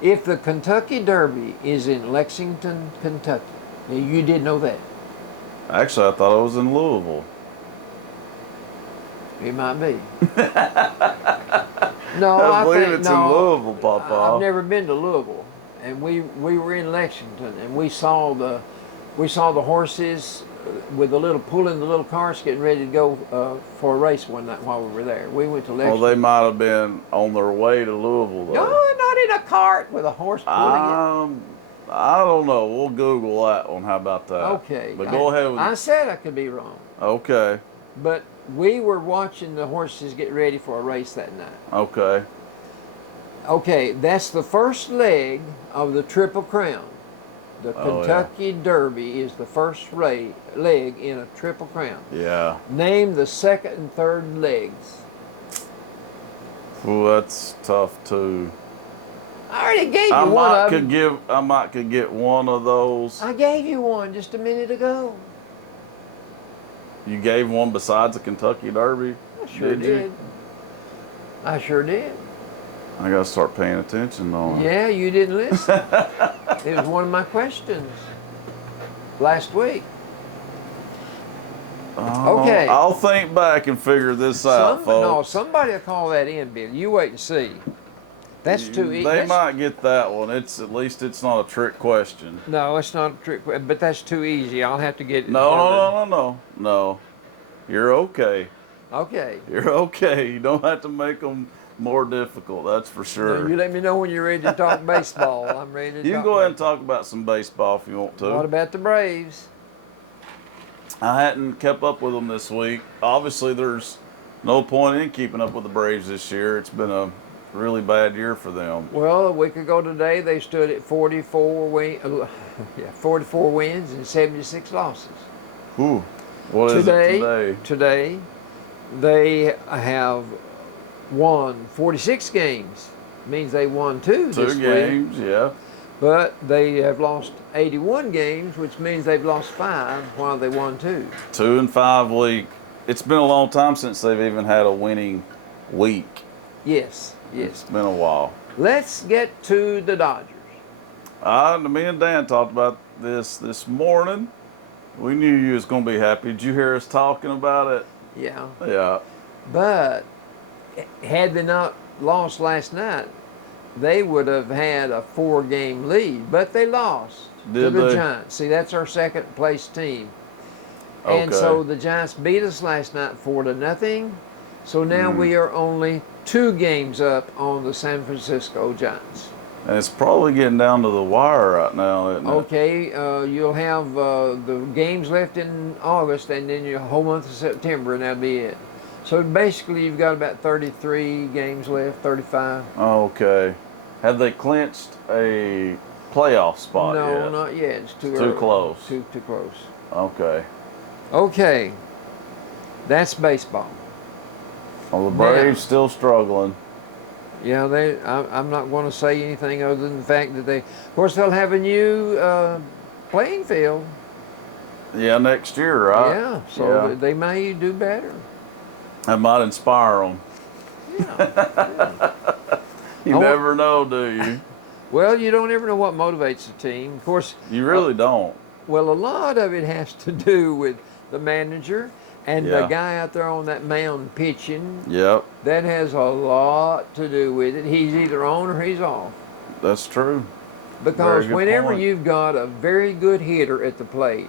If the Kentucky Derby is in Lexington, Kentucky, now you did know that. Actually, I thought it was in Louisville. It might be. No, I believe think it's in Louisville, Papa. I've never been to Louisville, and we were in Lexington, and we saw the horses with the little pulling the little carts getting ready to go for a race one night while we were there. We went to Lexington. Well, they might have been on their way to Louisville, though. No, not in a cart with a horse pulling it. I don't know. We'll Google that one. How about that? Okay. But go ahead with I said I could be wrong. Okay. But we were watching the horses get ready for a race that night. Okay. Okay, that's the first leg of the Triple Crown. The Kentucky Derby is the first leg in a Triple Crown. Yeah. Name the second and third legs. Well, that's tough too. I already gave you one of them. I might could get one of those. I gave you one just a minute ago. You gave one besides the Kentucky Derby? I sure did. I sure did. I gotta start paying attention though. Yeah, you didn't listen. It was one of my questions last week. Okay. I'll think back and figure this out, folks. No, somebody will call that in, Bill. You wait and see. That's too easy. They might get that one. At least it's not a trick question. No, it's not a trick, but that's too easy. I'll have to get it. No. You're okay. Okay. You're okay. You don't have to make them more difficult. That's for sure. Now, you let me know when you're ready to talk baseball. I'm ready to talk. You can go ahead and talk about some baseball if you want to. What about the Braves? I hadn't kept up with them this week. Obviously, there's no point in keeping up with the Braves this year. It's been a really bad year for them. Well, a week ago today, they stood at 44 wins and 76 losses. Whew. What is it today? Today, they have won 46 games. Means they won two this week. 2 games, yeah. But they have lost 81 games, which means they've lost 5 while they won 2. 2 and 5 week. It's been a long time since they've even had a winning week. Yes. It's been a while. Let's get to the Dodgers. Me and Dan talked about this morning. We knew you was going to be happy. Did you hear us talking about it? Yeah. Yeah. But had they not lost last night, they would have had a 4-game lead. But they lost to the Giants. See, that's our second place team. Okay. And so the Giants beat us last night 4-0. So now we are only 2 games up on the San Francisco Giants. And it's probably getting down to the wire right now, isn't it? Okay, you'll have the games left in August and then your whole month of September, and that'll be it. So basically you've got about 33 games left, 35. Okay. Have they clinched a playoff spot yet? No, not yet. It's too early. Too close. Too close. Okay. Okay, that's baseball. Well, the Braves still struggling. Yeah, I'm not going to say anything other than the fact that of course, they'll have a new playing field. Yeah, next year, right? Yeah, so they may do better. That might inspire them. Yeah. You never know, do you? Well, you don't ever know what motivates a team. Of course, You really don't. well, a lot of it has to do with the manager and the guy out there on that mound pitching. Yep. That has a lot to do with it. He's either on or he's off. That's true. Because Very good whenever point. you've got a very good hitter at the plate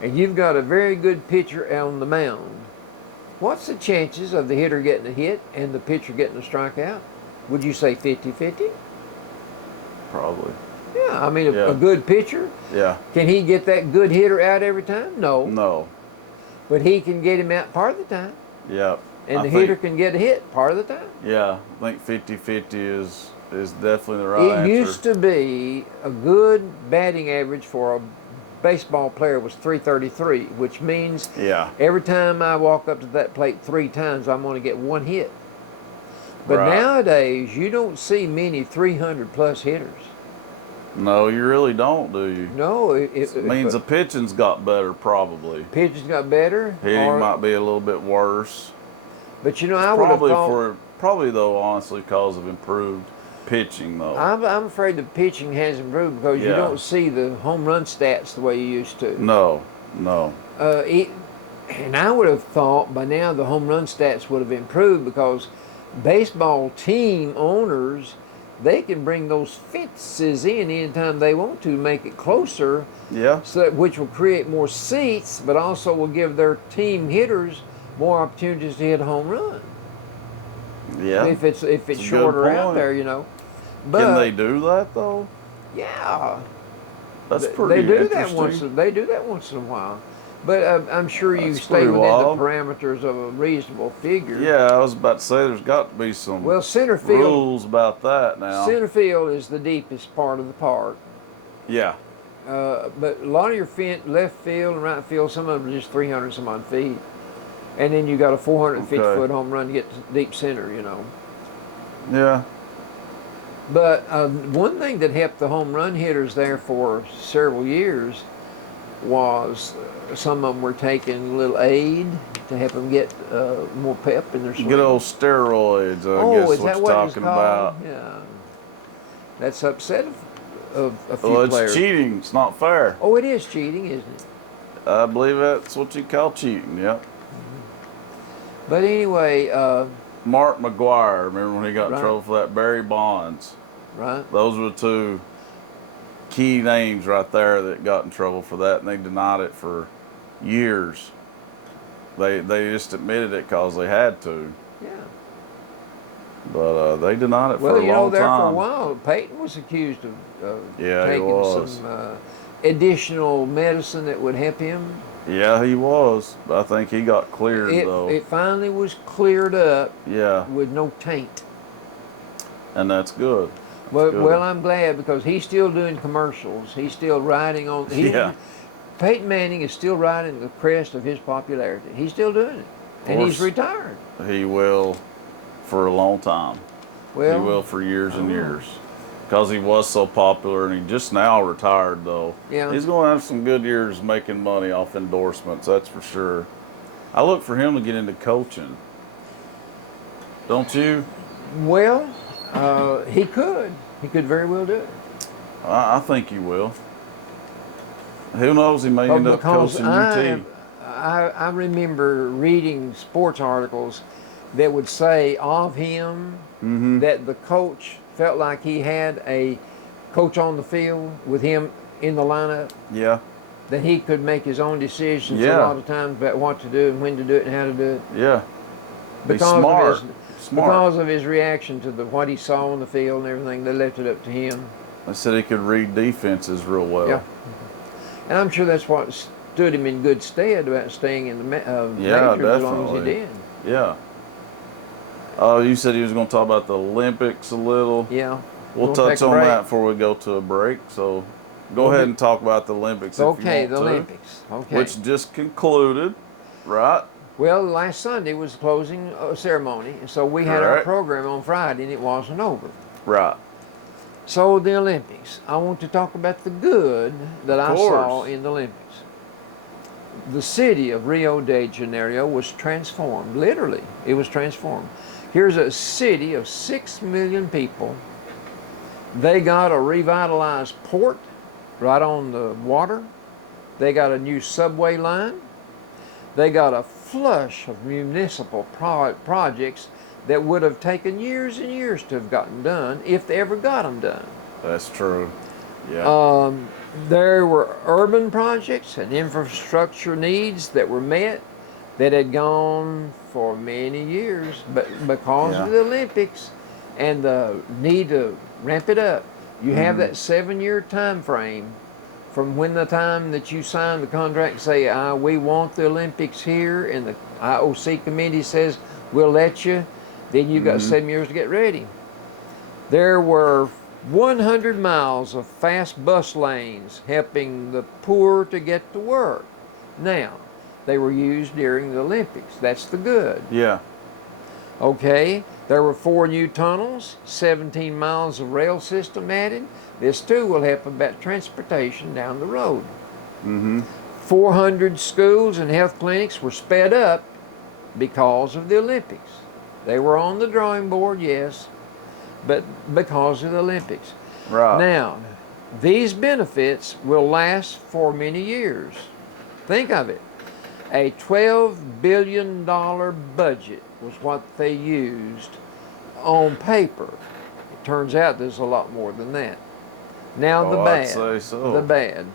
and you've got a very good pitcher on the mound, what's the chances of the hitter getting a hit and the pitcher getting a strikeout? Would you say 50-50? Probably. Yeah, I mean, Yeah. a good pitcher, Yeah. can he get that good hitter out every time? No. No. But he can get him out part of the time. Yeah. And I the think- hitter can get a hit part of the time. Yeah, I think 50-50 is definitely the right It answer. used to be a good batting average for a baseball player was 333, which means Yeah. every time I walk up to that plate 3 times, I'm going to get 1 hit. But Right. nowadays, you don't see many 300 plus hitters. No, you really don't, do you? No, It means the pitching's got better, probably. pitchers got better. Hitting might be a little bit worse. But you know, I would have Probably thought. probably though, honestly, because of improved pitching, though. I'm afraid the pitching has improved because you Yeah. don't see the home run stats the way you used to. No. And I would have thought by now the home run stats would have improved because baseball team owners, they can bring those fences in anytime they want to make it closer, Yeah. so which will create more seats, but also will give their team hitters more opportunities to hit a home run. Yeah. If it's a good shorter out point. there, you know. But Can they do that though? yeah, That's They pretty do that interesting. they do that once in a while. But I'm sure you That's stay pretty within wild. the parameters of a reasonable figure. Yeah, I was about to say there's got to be some Well, center field rules about that now. Center field is the deepest part of the park. Yeah. But a lot of your left field and right field, some of them are just 300 some odd feet. And then you got a 450-foot home run to get to deep center, you know. Yeah. But one thing that helped the home run hitters there for several years was some of them were taking a little aid to help them get more pep in their swing. Good old steroids, I guess is what that you're what it's talking called? about. Yeah. That's upset of a few Well, it's players. cheating. It's not fair. Oh, it is cheating, isn't it? I believe that's what you call cheating. Yep. But anyway, Mark McGuire, remember when he got in Right. trouble for that? Barry Bonds. right? Those were 2 key names right there that got in trouble for that, and they denied it for years. They just admitted it because they had to, Yeah. but they denied it Well, for a you know, long there for a time. while, Peyton was accused of Yeah, he taking was. some additional medicine that would help him. Yeah, he was. But I think he got cleared though. It finally was cleared up Yeah, with no taint. and that's good. Well, good. well, I'm glad because he's still doing commercials. He's still riding on. Yeah. Peyton Manning is still riding the crest of his popularity. He's still doing it, and he's course. retired. He will for a long time. Well, He will for years and years. Because he was so popular, and he just now retired though. Yeah. He's going to have some good years making money off endorsements, that's for sure. I look for him to get into coaching. Don't you? Well, he could. He could very well do it. I think he will. Who knows? He may end up Because coaching UT. I remember reading sports articles that would say of him Mm-hmm. that the coach felt like he had a coach on the field with him in the lineup, Yeah, that he could make his own decisions a Yeah. lot of times about what to do and when to do it and how to do it. yeah. Be Because smart. of his Smart. because of his reaction to what he saw on the field and everything, they left it up to him. They said he could read defenses real well. Yeah. And I'm sure that's what stood him in good stead about staying in the Yeah, majors as long as he definitely. did. Yeah. You said he was going to talk about the Olympics a little. Yeah. We'll We'll take touch a on break. that before we go to a break. So go We'll ahead do- and talk about the Olympics Okay, if the you want to. Olympics. Okay. Which just concluded, right? Well, last Sunday was the closing ceremony, and so we had our Correct. program on Friday, and it wasn't over. Right. So the Olympics. I want to talk about the good that I saw in the Olympics. The city of Rio de Janeiro was transformed. Literally, it was transformed. Here's a city of 6 million people. They got a revitalized port right on the water. They got a new subway line. They got a flush of municipal projects that would have taken years and years to have gotten done if they ever got them done. That's true. Yeah. There were urban projects and infrastructure needs that were met that had gone for many years, but because of Yeah. the Olympics and the need to ramp it up, you have that 7-year time frame from when the time that you sign the contract and say, we want the Olympics here, and the IOC committee says, we'll let you, then you've got 7 years to get ready. There were 100 miles of fast bus lanes helping the poor to get to work. Now, they were used during the Olympics. That's the good. Yeah. Okay, there were 4 new tunnels, 17 miles of rail system added. This too will help about transportation down the road. 400 schools and health clinics were sped up because of the Olympics. They were on the drawing board, yes, but because of the Olympics. Right. Now, these benefits will last for many years. Think of it. A $12 billion budget was what they used on paper. It turns out there's a lot more than that. Now the I'd bad. say so. The bad.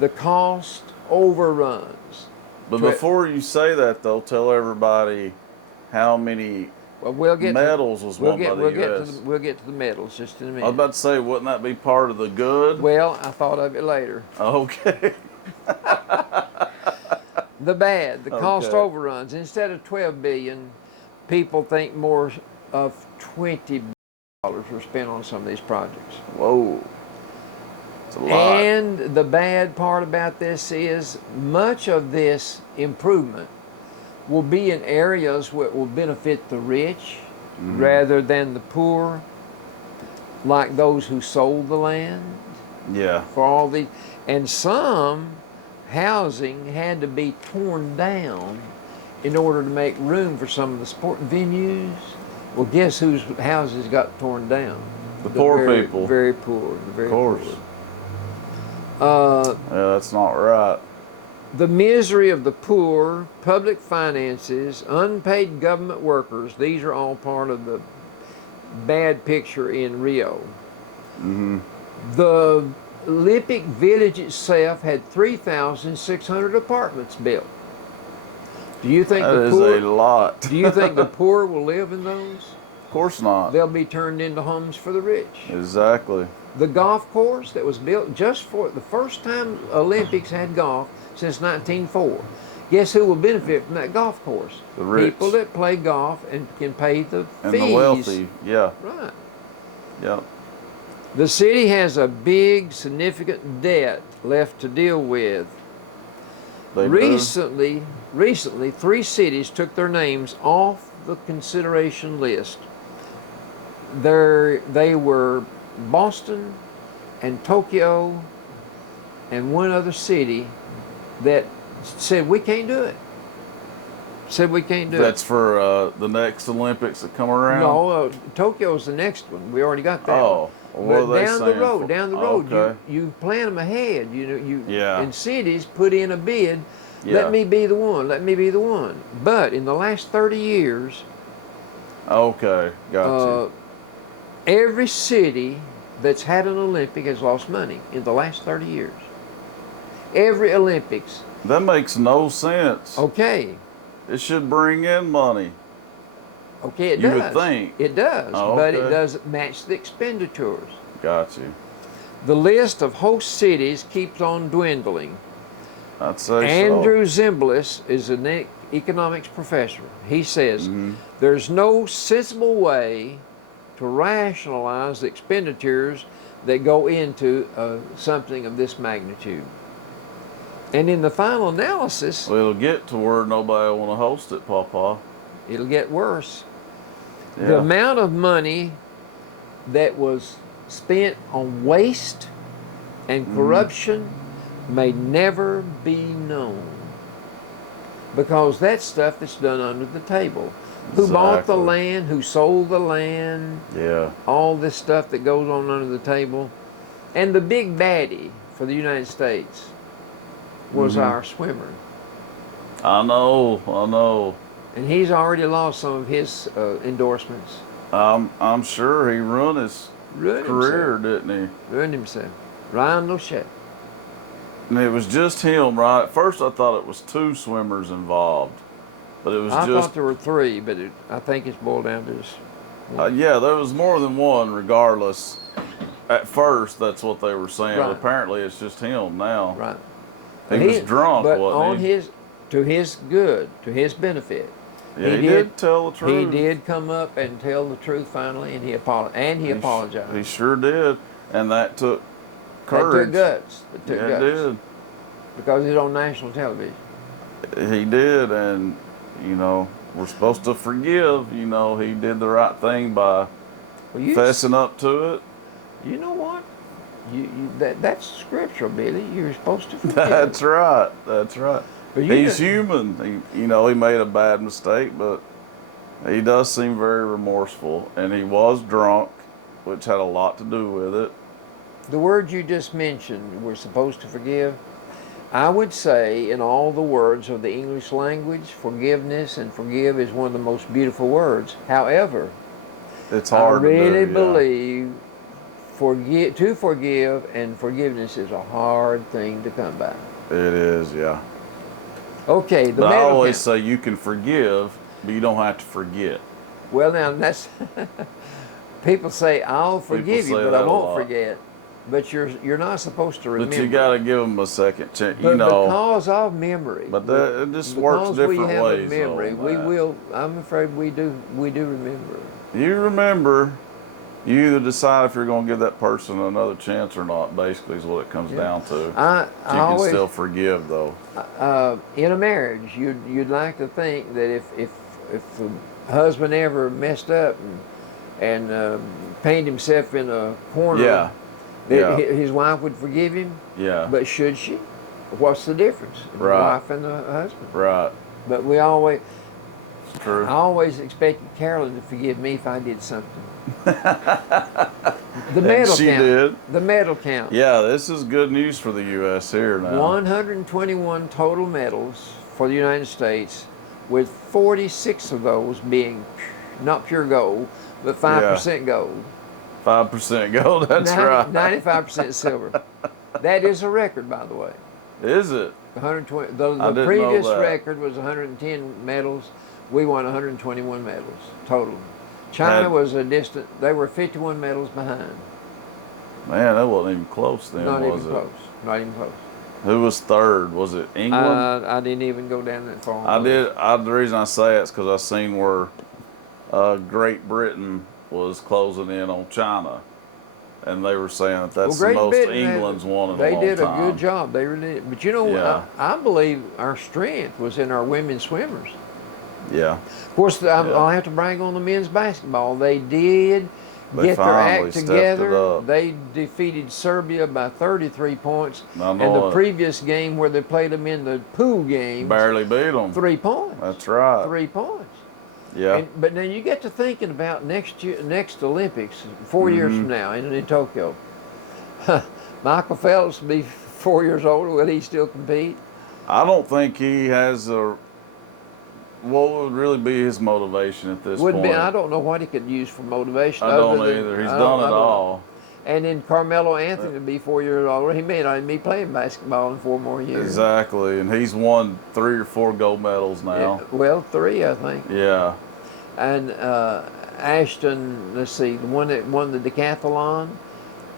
The cost overruns. But before you say that, though, tell everybody how many We'll get medals was won by the U.S. We'll get to the medals just in a minute. I was about to say, wouldn't that be part of the good? Well, I thought of it later. Okay. The bad, the cost Okay. overruns. Instead of 12 billion, people think more of $20 billion were spent on some of these projects. Whoa. It's a lot. And the bad part about this is much of this improvement will be in areas where it will benefit the rich rather than the poor, like those who sold the land Yeah. for all these. And some housing had to be torn down in order to make room for some of the sport venues. Well, guess whose houses got torn down? The poor very, people. Very poor. The very Of course. poor. Yeah, that's not right. The misery of the poor, public finances, unpaid government workers, these are all part of the bad picture in Rio. The Olympic Village itself had 3,600 apartments built. Do you think That the is poor? a lot. Do you think the poor will live in those? Of course not. They'll be turned into homes for the rich. Exactly. The golf course that was built just for the first time Olympics had golf since 1904. Guess who will benefit from that golf course? The rich. People that play golf and can pay the And fees. the wealthy. Yeah. Right. Yep. The city has a big, significant debt left to deal with. They do. Recently, 3 cities took their names off the consideration list. They were Boston and Tokyo and one other city that said we can't do it. Said we can't do That's for the next Olympics that come it. around? No, Tokyo's the next one. We already got that. Oh. one. What are But they down the saying road, for- down the road, Okay. you plan them ahead. You know, you Yeah. in cities put in a bid. Yeah. Let me be the one. Let me be the one. But in the last 30 years, Okay. Gotcha. every city that's had an Olympic has lost money in the last 30 years. Every Olympics. That makes no sense. Okay. It should bring in money. Okay, it You does. would think. It does, Oh, but it okay. doesn't match the expenditures. Got you. The list of host cities keeps on dwindling. I'd say Andrew Zimbalist is an economics professor. He says there's no sensible way to rationalize the expenditures that go into something of this magnitude. And in the final analysis, so. Well, it'll get to where nobody will want to host it, Pawpaw. it'll get worse. Yeah. The amount of money that was spent on waste and corruption may never be known, because that's stuff that's done under the table. Who bought the Exactly. land, who sold the land, Yeah. all this stuff that goes on under the table. And the big baddie for the United States was our swimmer. I know. And he's already lost some of his endorsements. I'm sure he ruined his Ruined career, himself. didn't he? Ruined himself. Ryan Lachey. And it was just him, right? At first I thought it was 2 swimmers involved. But it was I just... thought there were 3, but I think it's boiled down to this. yeah, there was more than one regardless. At first, that's what they were saying. Right. But apparently it's just him now. Right. He was drunk, but wasn't on he? to his good, to his benefit. Yeah, he did tell the truth. He did come up and tell the truth finally, and he apologized. He sure did. And that took courage. That took guts. It took guts. It did. Because he's on national television. He did, and, you know, we're supposed to forgive. You know, he did the right thing by fessing up to it. You know what? That's scriptural, Billy. You're supposed to forgive. That's right. That's right. But He's human. He made a bad mistake, but he does seem very remorseful. And he was drunk, which had a lot to do with it. The word you just mentioned, we're supposed to forgive. I would say in all the words of the English language, forgiveness and forgive is one of the most beautiful words. However, it's hard I really to do, believe to forgive and forgiveness is a hard thing to come by. It is, yeah. Okay, but I always say you can forgive, but you don't have to forget. Well, now that's people say I'll forgive you, but I won't forget. But you're not supposed to remember. But you got to give them a second chance. But because of memory. But it just works different ways. Because we have a memory, we will. I'm afraid we do remember. You remember. You either decide if you're going to give that person another chance or not. Basically, is what it comes down to. You can still forgive, though. In a marriage, you'd like to think that if the husband ever messed up and painted himself in a corner, his wife would forgive him. Yeah. But should she? What's the difference? Right. The wife and the husband. Right. But we always. It's true. I always expected Carolyn to forgive me if I did something. The medal she count. did. The medal count. Yeah, this is good news for the U.S. here now. 121 total medals for the United States, with 46 of those being not pure gold, but 5% gold. 5% gold, that's right. 95% silver. That is a record, by the way. Is it? 120. The previous record was 110 medals. We won 121 medals total. China was they were 51 medals behind. Man, that wasn't even close then, Not was even it? close. Not even close. Who was third? Was it England? I didn't even go down that far. I did. The reason I say it is because I seen where Great Britain was closing in on China, and they were saying that's the most England's won in a long time. They did a good job. They really did. But you know, I believe our strength was in our women swimmers. Yeah. Of course, I'll have to brag on the men's basketball. They did get their act together. They defeated Serbia by 33 points. And the previous game where they played them in the pool game, barely beat them. 3 points. That's right. 3 points. Yeah. But then you get to thinking about next Olympics, 4 years from now in Tokyo. Michael Phelps will be 4 years older. Will he still compete? I don't think he has a. What would really be his motivation at this point? I don't know what he could use for motivation. I don't either. He's done it all. And then Carmelo Anthony would be 4 years older. He may not even be playing basketball in 4 more years. Exactly, and he's won 3 or 4 gold medals now. Yeah, well, 3, I think. Yeah. And Ashton, let's see, the one that won the decathlon.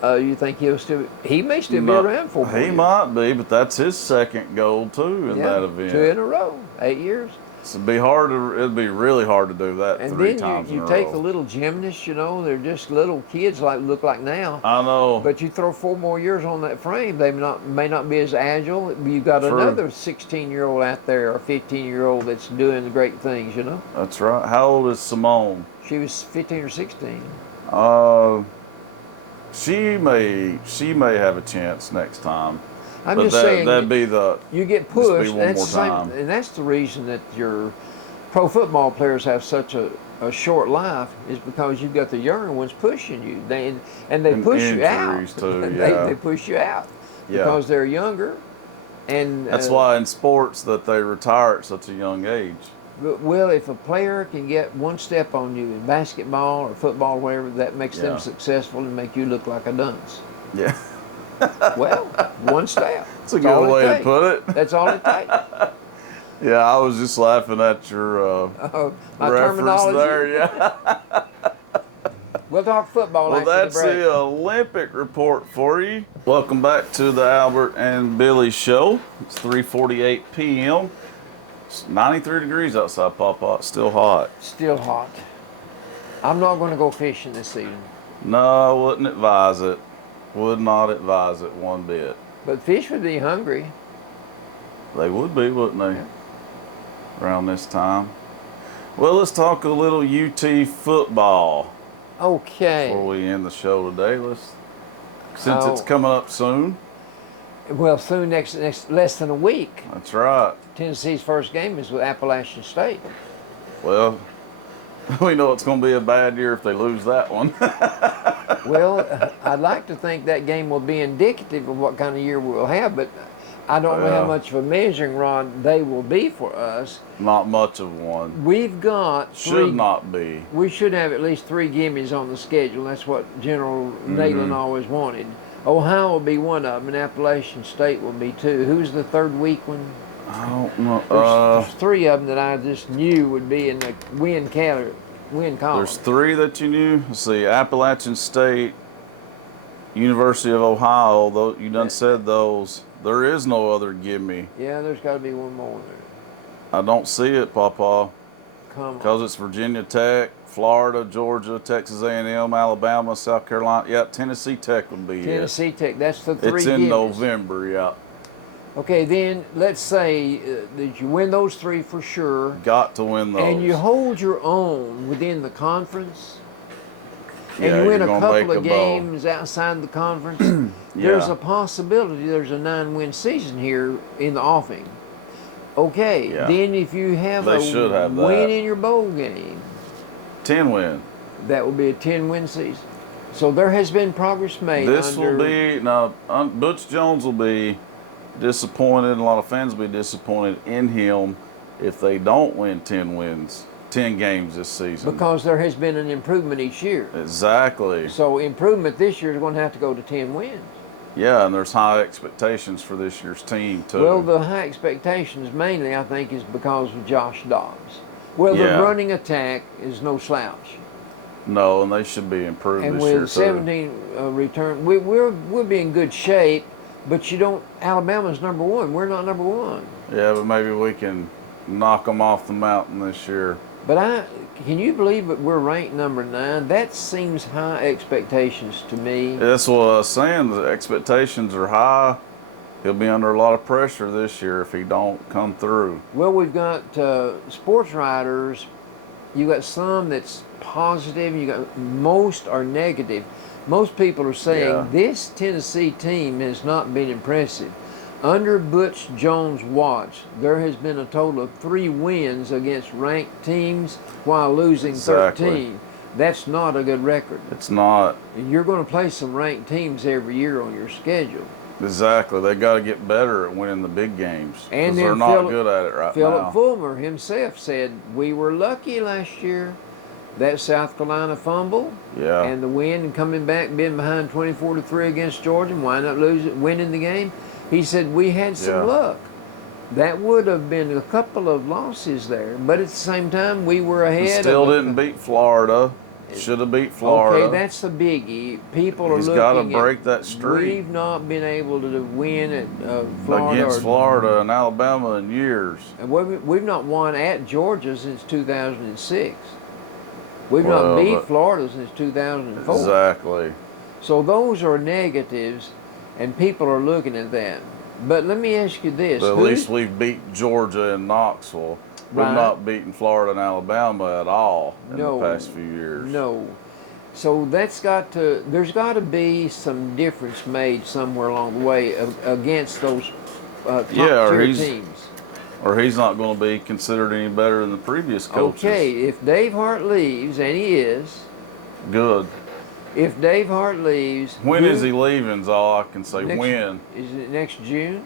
You think he may still be around for 4 more years. He might be, but that's his second gold too in that event. 2 in a row, 8 years. It'd be really hard to do that 3 times in a row. And then you take the little gymnasts, they're just little kids look like now. I know. But you throw 4 more years on that frame, they may not be as agile. You've got another 16-year-old out there or 15-year-old that's doing great things, That's right. How old is Simone? She was 15 or 16. She may have a chance next time. I'm just saying that'd be you get pushed. And that's the reason that your pro football players have such a short life is because you've got the younger ones pushing you. They push you out. Too, yeah. they push you out because they're younger. And that's why in sports that they retire at such a young age. Well, if a player can get one step on you in basketball or football or whatever, that makes them successful and make you look like a dunce. Yeah. Well, one step. That's a good way to put it. That's all it takes. Yeah, I was just laughing at your My reference terminology. there. Yeah. We'll talk football Well, after that's the break. the Olympic report for you. Welcome back to the Albert and Billy Show. It's 3:48 p.m. It's 93 degrees outside, Papa. It's still hot. Still hot. I'm not going to go fishing this season. No, I wouldn't advise it. Would not advise it one bit. But fish would be hungry. They would be, wouldn't they? Around this time. Well, let's talk a little UT football. Okay. Before we end the show today, since it's coming up soon. Well, soon, next less than a week. That's right. Tennessee's first game is with Appalachian State. Well, we know it's going to be a bad year if they lose that one. Well, I'd like to think that game will be indicative of what kind of year we'll have, but I don't know how much of a measuring rod they will be for us. Not much of one. We've got Should not be. We should have at least 3 gimmies on the schedule. That's what General Neyland always wanted. Ohio will be one of them, and Appalachian State will be 2. Who's the third weak one? I don't know. There's 3 of them that I just knew would be in the win column. There's 3 that you knew. Let's see, Appalachian State, University of Ohio. Though you done said those. There is no other gimme. Yeah, there's got to be one more there. I don't see it, Papa. Come on. Because it's Virginia Tech, Florida, Georgia, Texas A&M, Alabama, South Carolina. Yeah, Tennessee Tech would be Tennessee Tech. That's the 3 It's in gimmies. November, yeah. Okay, then let's say that you win those 3 for sure. Got to win those. And you hold your own within the conference. And Yeah, you win you're a gonna couple make of a bowl. games outside the conference. There's Yeah. a possibility there's a 9-win season here in the offing. Okay, Yeah. then if you have They a should have win that. in your bowl game, 10 win. that will be a 10-win season. So there has been progress made. This will be, now, Butch Jones will be disappointed, and a lot of fans will be disappointed in him if they don't win 10 games this season. because there has been an improvement each year. Exactly. So improvement this year is going to have to go to 10 wins. Yeah, and there's high expectations for this year's team, too. Well, the high expectations mainly, I think, is because of Josh Dobbs. Well, Yeah. the running attack is no slouch. No, and they should be improved And this year, with too. 17 return, we'll be in good shape, but you don't, Alabama's number 1. We're not number 1. Yeah, but maybe we can knock them off the mountain this year. But can you believe that we're ranked number 9? That seems high expectations to me. That's what I was saying. The expectations are high. He'll be under a lot of pressure this year if he don't come through. Well, we've got sports writers. You got some that's positive. You got most are negative. Most people are saying this Tennessee team has not been impressive. Under Butch Jones' watch, there has been a total of 3 wins against ranked teams while losing 13. That's not a good record. It's not. And you're going to play some ranked teams every year on your schedule. Exactly. They got to get better at winning the big games. And Because then they're not good at it right Philip now. Fulmer himself said, we were lucky last year. That South Carolina fumble Yeah. and the win and coming back, being behind 24-3 against Georgia, and wind up winning the game. He said, we had some luck. That would have been a couple of losses there, but at the same time, we were ahead. Still didn't beat Florida. Should have beat Florida. Okay, that's the biggie. People are He's looking got to at, break that streak. We've not been able to win at Florida. Against Florida and Alabama in years. And we've not won at Georgia since 2006. We've not beat Florida since 2004. Exactly. So those are negatives, and people are looking at that. But let me ask you this. But at least we've beat Georgia and Knoxville. We've not beaten Florida and Alabama at all in the past few years. No. So there's got to be some difference made somewhere along the way against those top-tier teams. Or he's not going to be considered any better than the previous coaches. Okay, if Dave Hart leaves, and he is. Good. If Dave Hart leaves. When is he leaving is all I can say. When? Is it next June?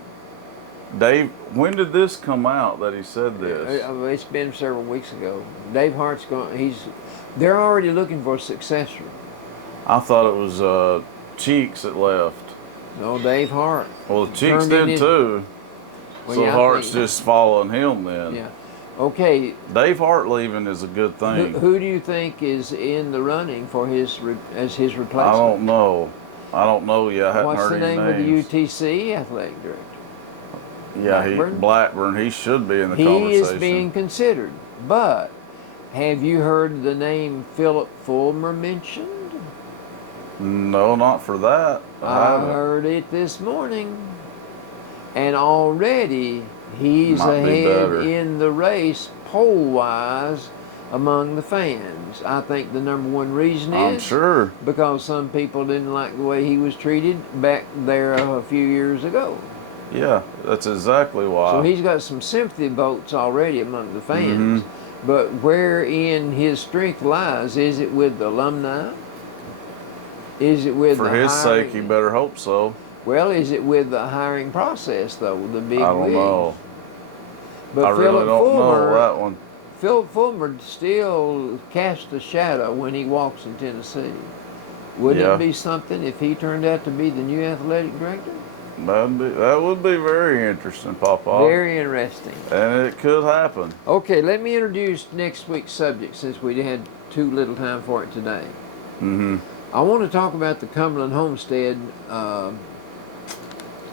Dave, when did this come out that he said this? It's been several weeks ago. Dave Hart's going. They're already looking for a successor. I thought it was Cheeks that left. No, Dave Hart. Well, the Cheeks turned in did his- too. Well, So yeah, I Hart's think- just following him then. Yeah. Okay. Dave Hart leaving is a good thing. Who do you think is in the running for as his replacement? I don't know. I don't know yet. I hadn't What's heard the any name of names. the UTC athletic director? Yeah, Blackburn. He should be in the He conversation. is being considered. But have you heard the name Philip Fulmer mentioned? No, not for that. I haven't. heard it this morning. And already he's Might be ahead better. in the race poll-wise among the fans. I think the number one reason I'm is sure. because some people didn't like the way he was treated back there a few years ago. Yeah, that's exactly why. So he's got some sympathy votes already among the fans. Mm-hmm. But wherein his strength lies, is it with the alumni? Is it with For the his hiring? sake, you better hope so. Well, is it with the hiring process though? The big I don't wigs? know. But I really don't know that one. Philip Fulmer still casts a shadow when he walks in Tennessee. Wouldn't Yeah. it be something if he turned out to be the new athletic director? That would be very interesting, Papa. Very interesting. And it could happen. Okay, let me introduce next week's subject since we had too little time for it today. Mm-hmm. I want to talk about the Cumberland Homestead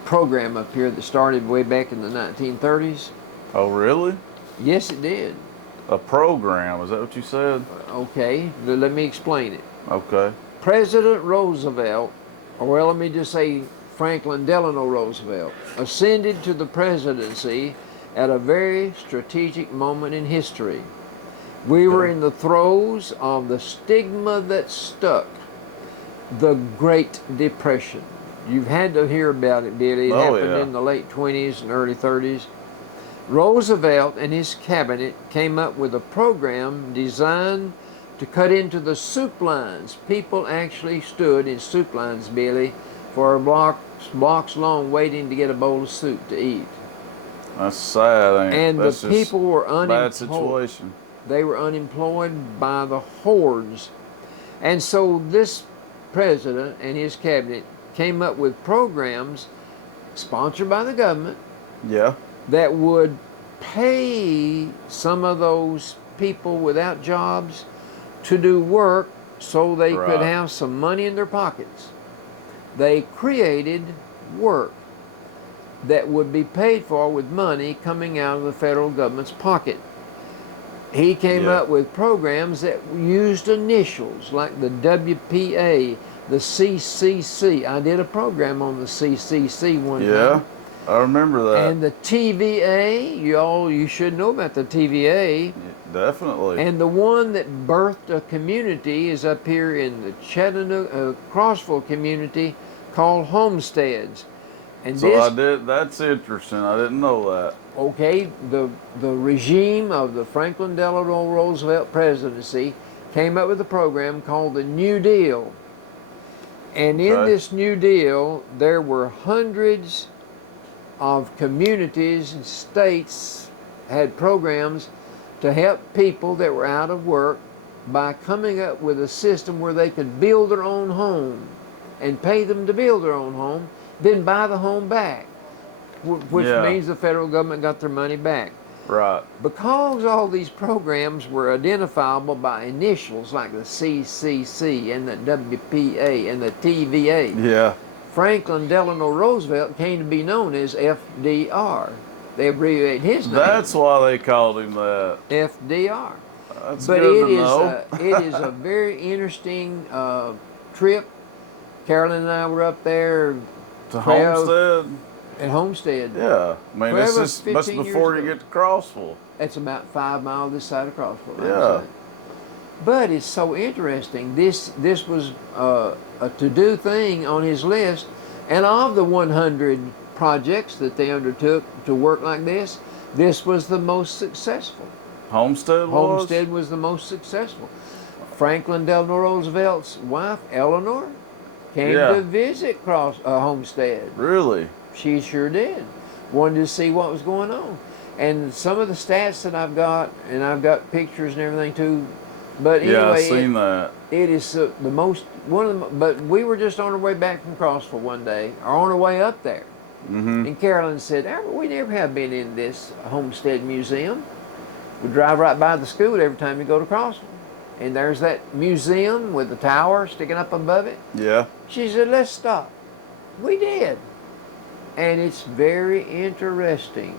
program up here that started way back in the 1930s. Oh, really? Yes, it did. A program, is that what you said? Okay, let me explain it. Okay. President Roosevelt, or well, let me just say Franklin Delano Roosevelt, ascended to the presidency at a very strategic moment in history. We were in the throes of the stigma that stuck, the Great Depression. You've had to hear about it, Billy. It happened in the late 20s and early 30s. Roosevelt and his cabinet came up with a program designed to cut into the soup lines. People actually stood in soup lines, Billy, for blocks long waiting to get a bowl of soup to eat. That's sad, ain't it? And That's the people were bad unemployed. situation. They were unemployed by the hordes. And so this president and his cabinet came up with programs sponsored by the government Yeah. that would pay some of those people without jobs to do work so they could Right. have some money in their pockets. They created work that would be paid for with money coming out of the federal government's pocket. He came Yeah. up with programs that used initials like the WPA, the CCC. I did a program on the CCC one Yeah. time. I remember that. And the TVA, you should know about the TVA. Definitely. And the one that birthed a community is up here in the Chattanooga, Crossville community called Homesteads. And So that's interesting. I didn't know that. okay, the regime of the Franklin Delano Roosevelt presidency came up with a program called the New Deal. And in Okay. this New Deal, there were hundreds of communities and states had programs to help people that were out of work by coming up with a system where they could build their own home and pay them to build their own home, then buy the home back, which Yeah. means the federal government got their money back. Right. Because all these programs were identifiable by initials like the CCC and the WPA and the TVA, Yeah. Franklin Delano Roosevelt came to be known as FDR. They abbreviated his name. That's why they called him that. FDR. That's But good it to is know. it is a very interesting trip. Carolyn and I were up there To 12 Homestead. at Homestead. Yeah. I mean, 12 it's or just much 15 years before you ago. get to Crossville. It's about 5 miles this side of Crossville. Yeah. But it's so interesting. This was a to-do thing on his list, and of the 100 projects that they undertook to work like this was the most successful. Homestead was? Homestead was the most successful. Franklin Delano Roosevelt's wife, Eleanor, came Yeah. to visit Homestead. Really? She sure did. Wanted to see what was going on. And some of the stats that I've got, and I've got pictures and everything too, but Yeah, I anyway, seen that. It is the most one of the. But we were just on our way back from Crossville one day, or on our way up there, and Carolyn said, "We never have been in this Homestead Museum. We drive right by the school every time you go to Crossville, and there's that museum with the tower sticking up above it." Yeah. She said, "Let's stop." We did, and it's very interesting.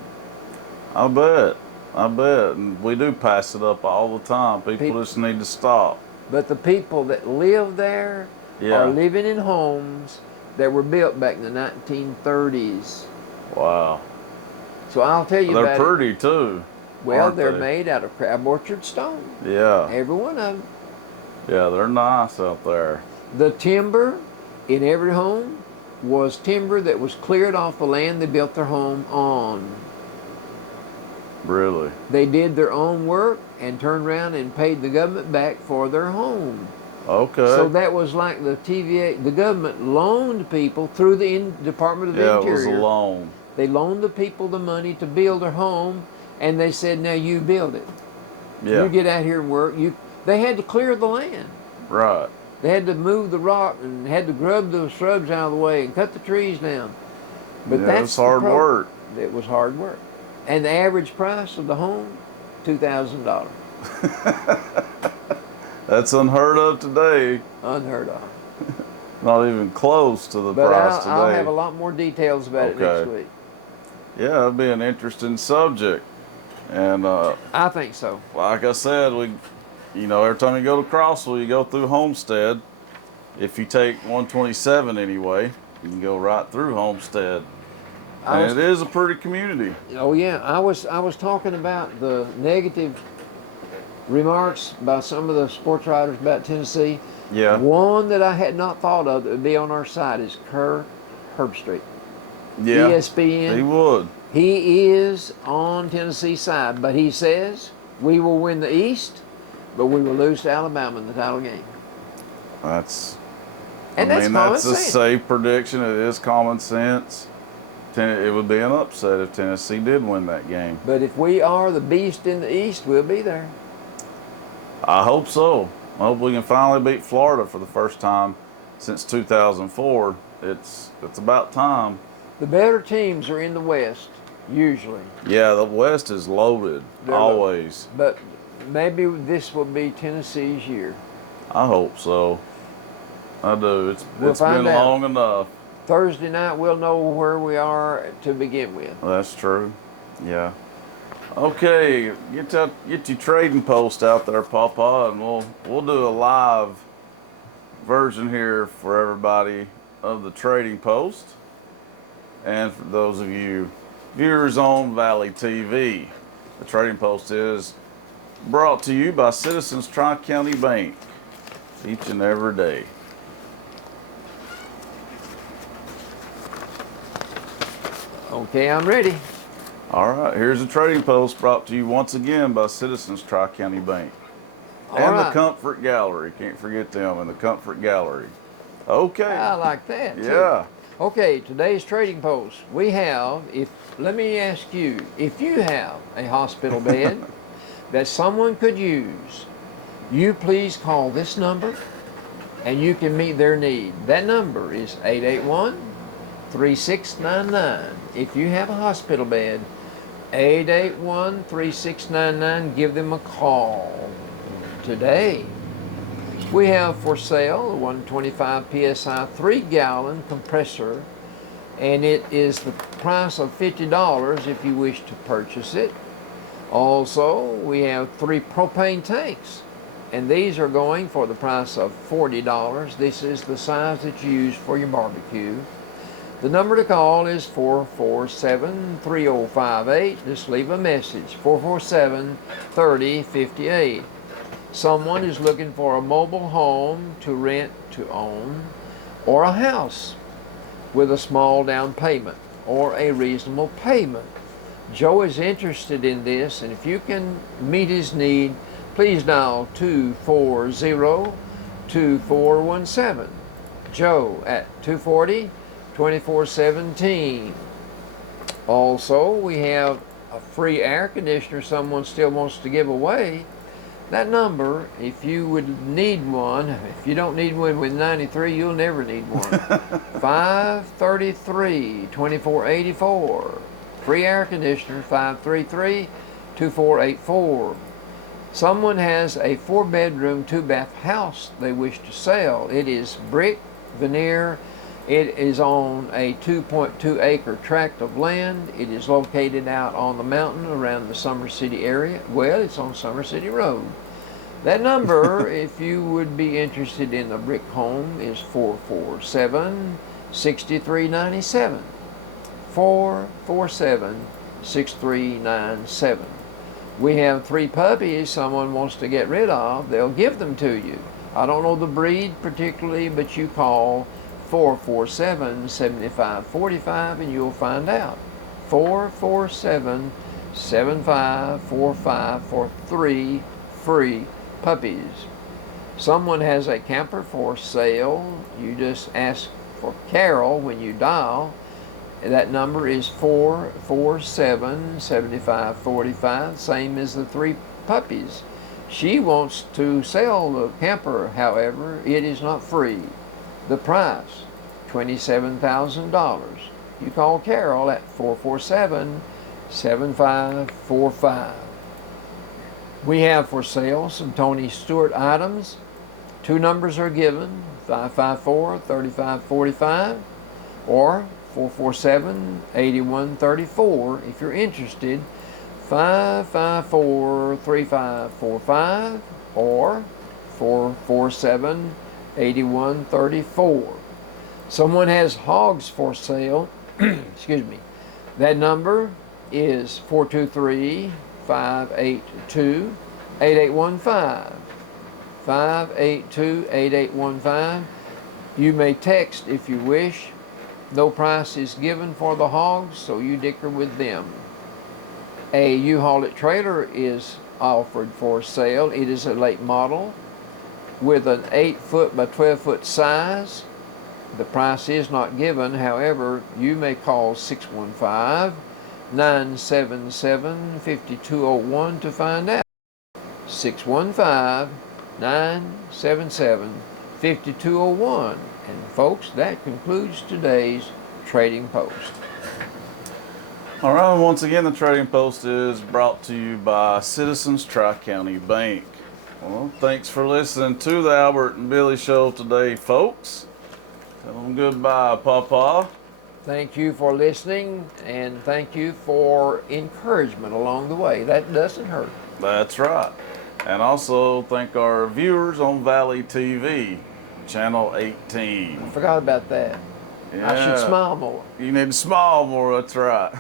I bet. And we do pass it up all the time. People just need to stop. But the people that live there are living in homes that were built back in the 1930s. Wow. So I'll tell you about it. They're pretty too. Well, they're made out of crab orchard stone. Yeah. Every one of them. Yeah, they're nice out there. The timber in every home was timber that was cleared off the land they built their home on. Really? They did their own work and turned around and paid the government back for their home. Okay. So that was like the TVA, the government loaned people through the Department of the Interior. Yeah, it was a loan. They loaned the people the money to build their home, and they said, "Now you build it. Yeah. You get out here and work." They had to clear the land. Right. They had to move the rock and had to grub the shrubs out of the way and cut the trees down. But that's hard work. It was hard work. And the average price of the home, $2,000. That's unheard of today. Unheard of. Not even close to the price today. I'll have a lot more details about it next week. Yeah, it'd be an interesting subject. And I think so. Like I said, every time you go to Crossville, you go through Homestead. If you take 127 anyway, you can go right through Homestead. And it is a pretty community. Oh yeah, I was talking about the negative remarks by some of the sports writers about Tennessee. Yeah. One that I had not thought of that would be on our side is Kerr Herbstreit. Yeah. ESPN. He would. He is on Tennessee's side, but he says we will win the East, but we will lose to Alabama in the title game. That's That's a safe prediction. It is common sense. It would be an upset if Tennessee did win that game. But if we are the beast in the East, we'll be there. I hope so. I hope we can finally beat Florida for the first time since 2004. It's about time. The better teams are in the West, usually. Yeah, the West is loaded, always. But maybe this will be Tennessee's year. I hope so. I do. It's find been out. long enough. Thursday night, we'll know where we are to begin with. That's true. Yeah. Okay, get your trading post out there, Papa, and we'll do a live version here for everybody of the trading post, and for those of you viewers on Valley TV. The trading post is brought to you by Citizens Tri-County Bank each and every day. Okay, I'm ready. All right, here's a trading post brought to you once again by Citizens Tri-County Bank. And the Comfort Gallery. Can't forget them in the Comfort Gallery. Okay. I like that, too. Yeah. Okay, today's trading post. We have, let me ask you, if you have a hospital bed that someone could use, you please call this number and you can meet their need. That number is 881-3699. If you have a hospital bed, 881-3699, give them a call today. We have for sale a 125 PSI 3-gallon compressor, and it is the price of $50 if you wish to purchase it. Also, we have 3 propane tanks, and these are going for the price of $40. This is the size that you use for your barbecue. The number to call is 447-3058. Just leave a message, 447-3058. Someone is looking for a mobile home to rent, to own, or a house with a small down payment or a reasonable payment. Joe is interested in this, and if you can meet his need, please dial 240-2417. Joe at 240-2417. Also, we have a free air conditioner someone still wants to give away. That number, if you would need one, if you don't need one with 93, you'll never need one. 533-2484. Free air conditioner, 533-2484. Someone has a 4-bedroom, 2-bath house they wish to sell. It is brick, veneer. It is on a 2.2 acre tract of land. It is located out on the mountain around the Summer City area. Well, it's on Summer City Road. That number, if you would be interested in a brick home, is 447-6397. 447-6397. We have 3 puppies someone wants to get rid of. They'll give them to you. I don't know the breed particularly, but you call 447-7545 and you'll find out. 447-7545 for 3 free puppies. Someone has a camper for sale. You just ask for Carol when you dial. That number is 447-7545, same as the 3 puppies. She wants to sell the camper, however, it is not free. The price, $27,000. You call Carol at 447-7545. We have for sale some Tony Stewart items. 2 numbers are given, 554-3545 or 447-8134 if you're interested. 554-3545 or 447-8134. Someone has hogs for sale. Excuse me. That number is 423-582-8815. 582-8815. You may text if you wish. No price is given for the hogs, so you dicker with them. A U-Haul trailer is offered for sale. It is a late model with an 8-foot by 12-foot size. The price is not given. However, you may call 615-977-5201 to find out. 615-977-5201. And folks, that concludes today's Trading Post. All right, once again, the Trading Post is brought to you by Citizens Tri-County Bank. Well, thanks for listening to the Albert and Billy Show today, folks. Tell them goodbye, Papa. Thank you for listening, and thank you for encouragement along the way. That doesn't hurt. That's right. And also thank our viewers on Valley TV, Channel 18. I forgot about that. Yeah. I should smile more. You need to smile more, that's right.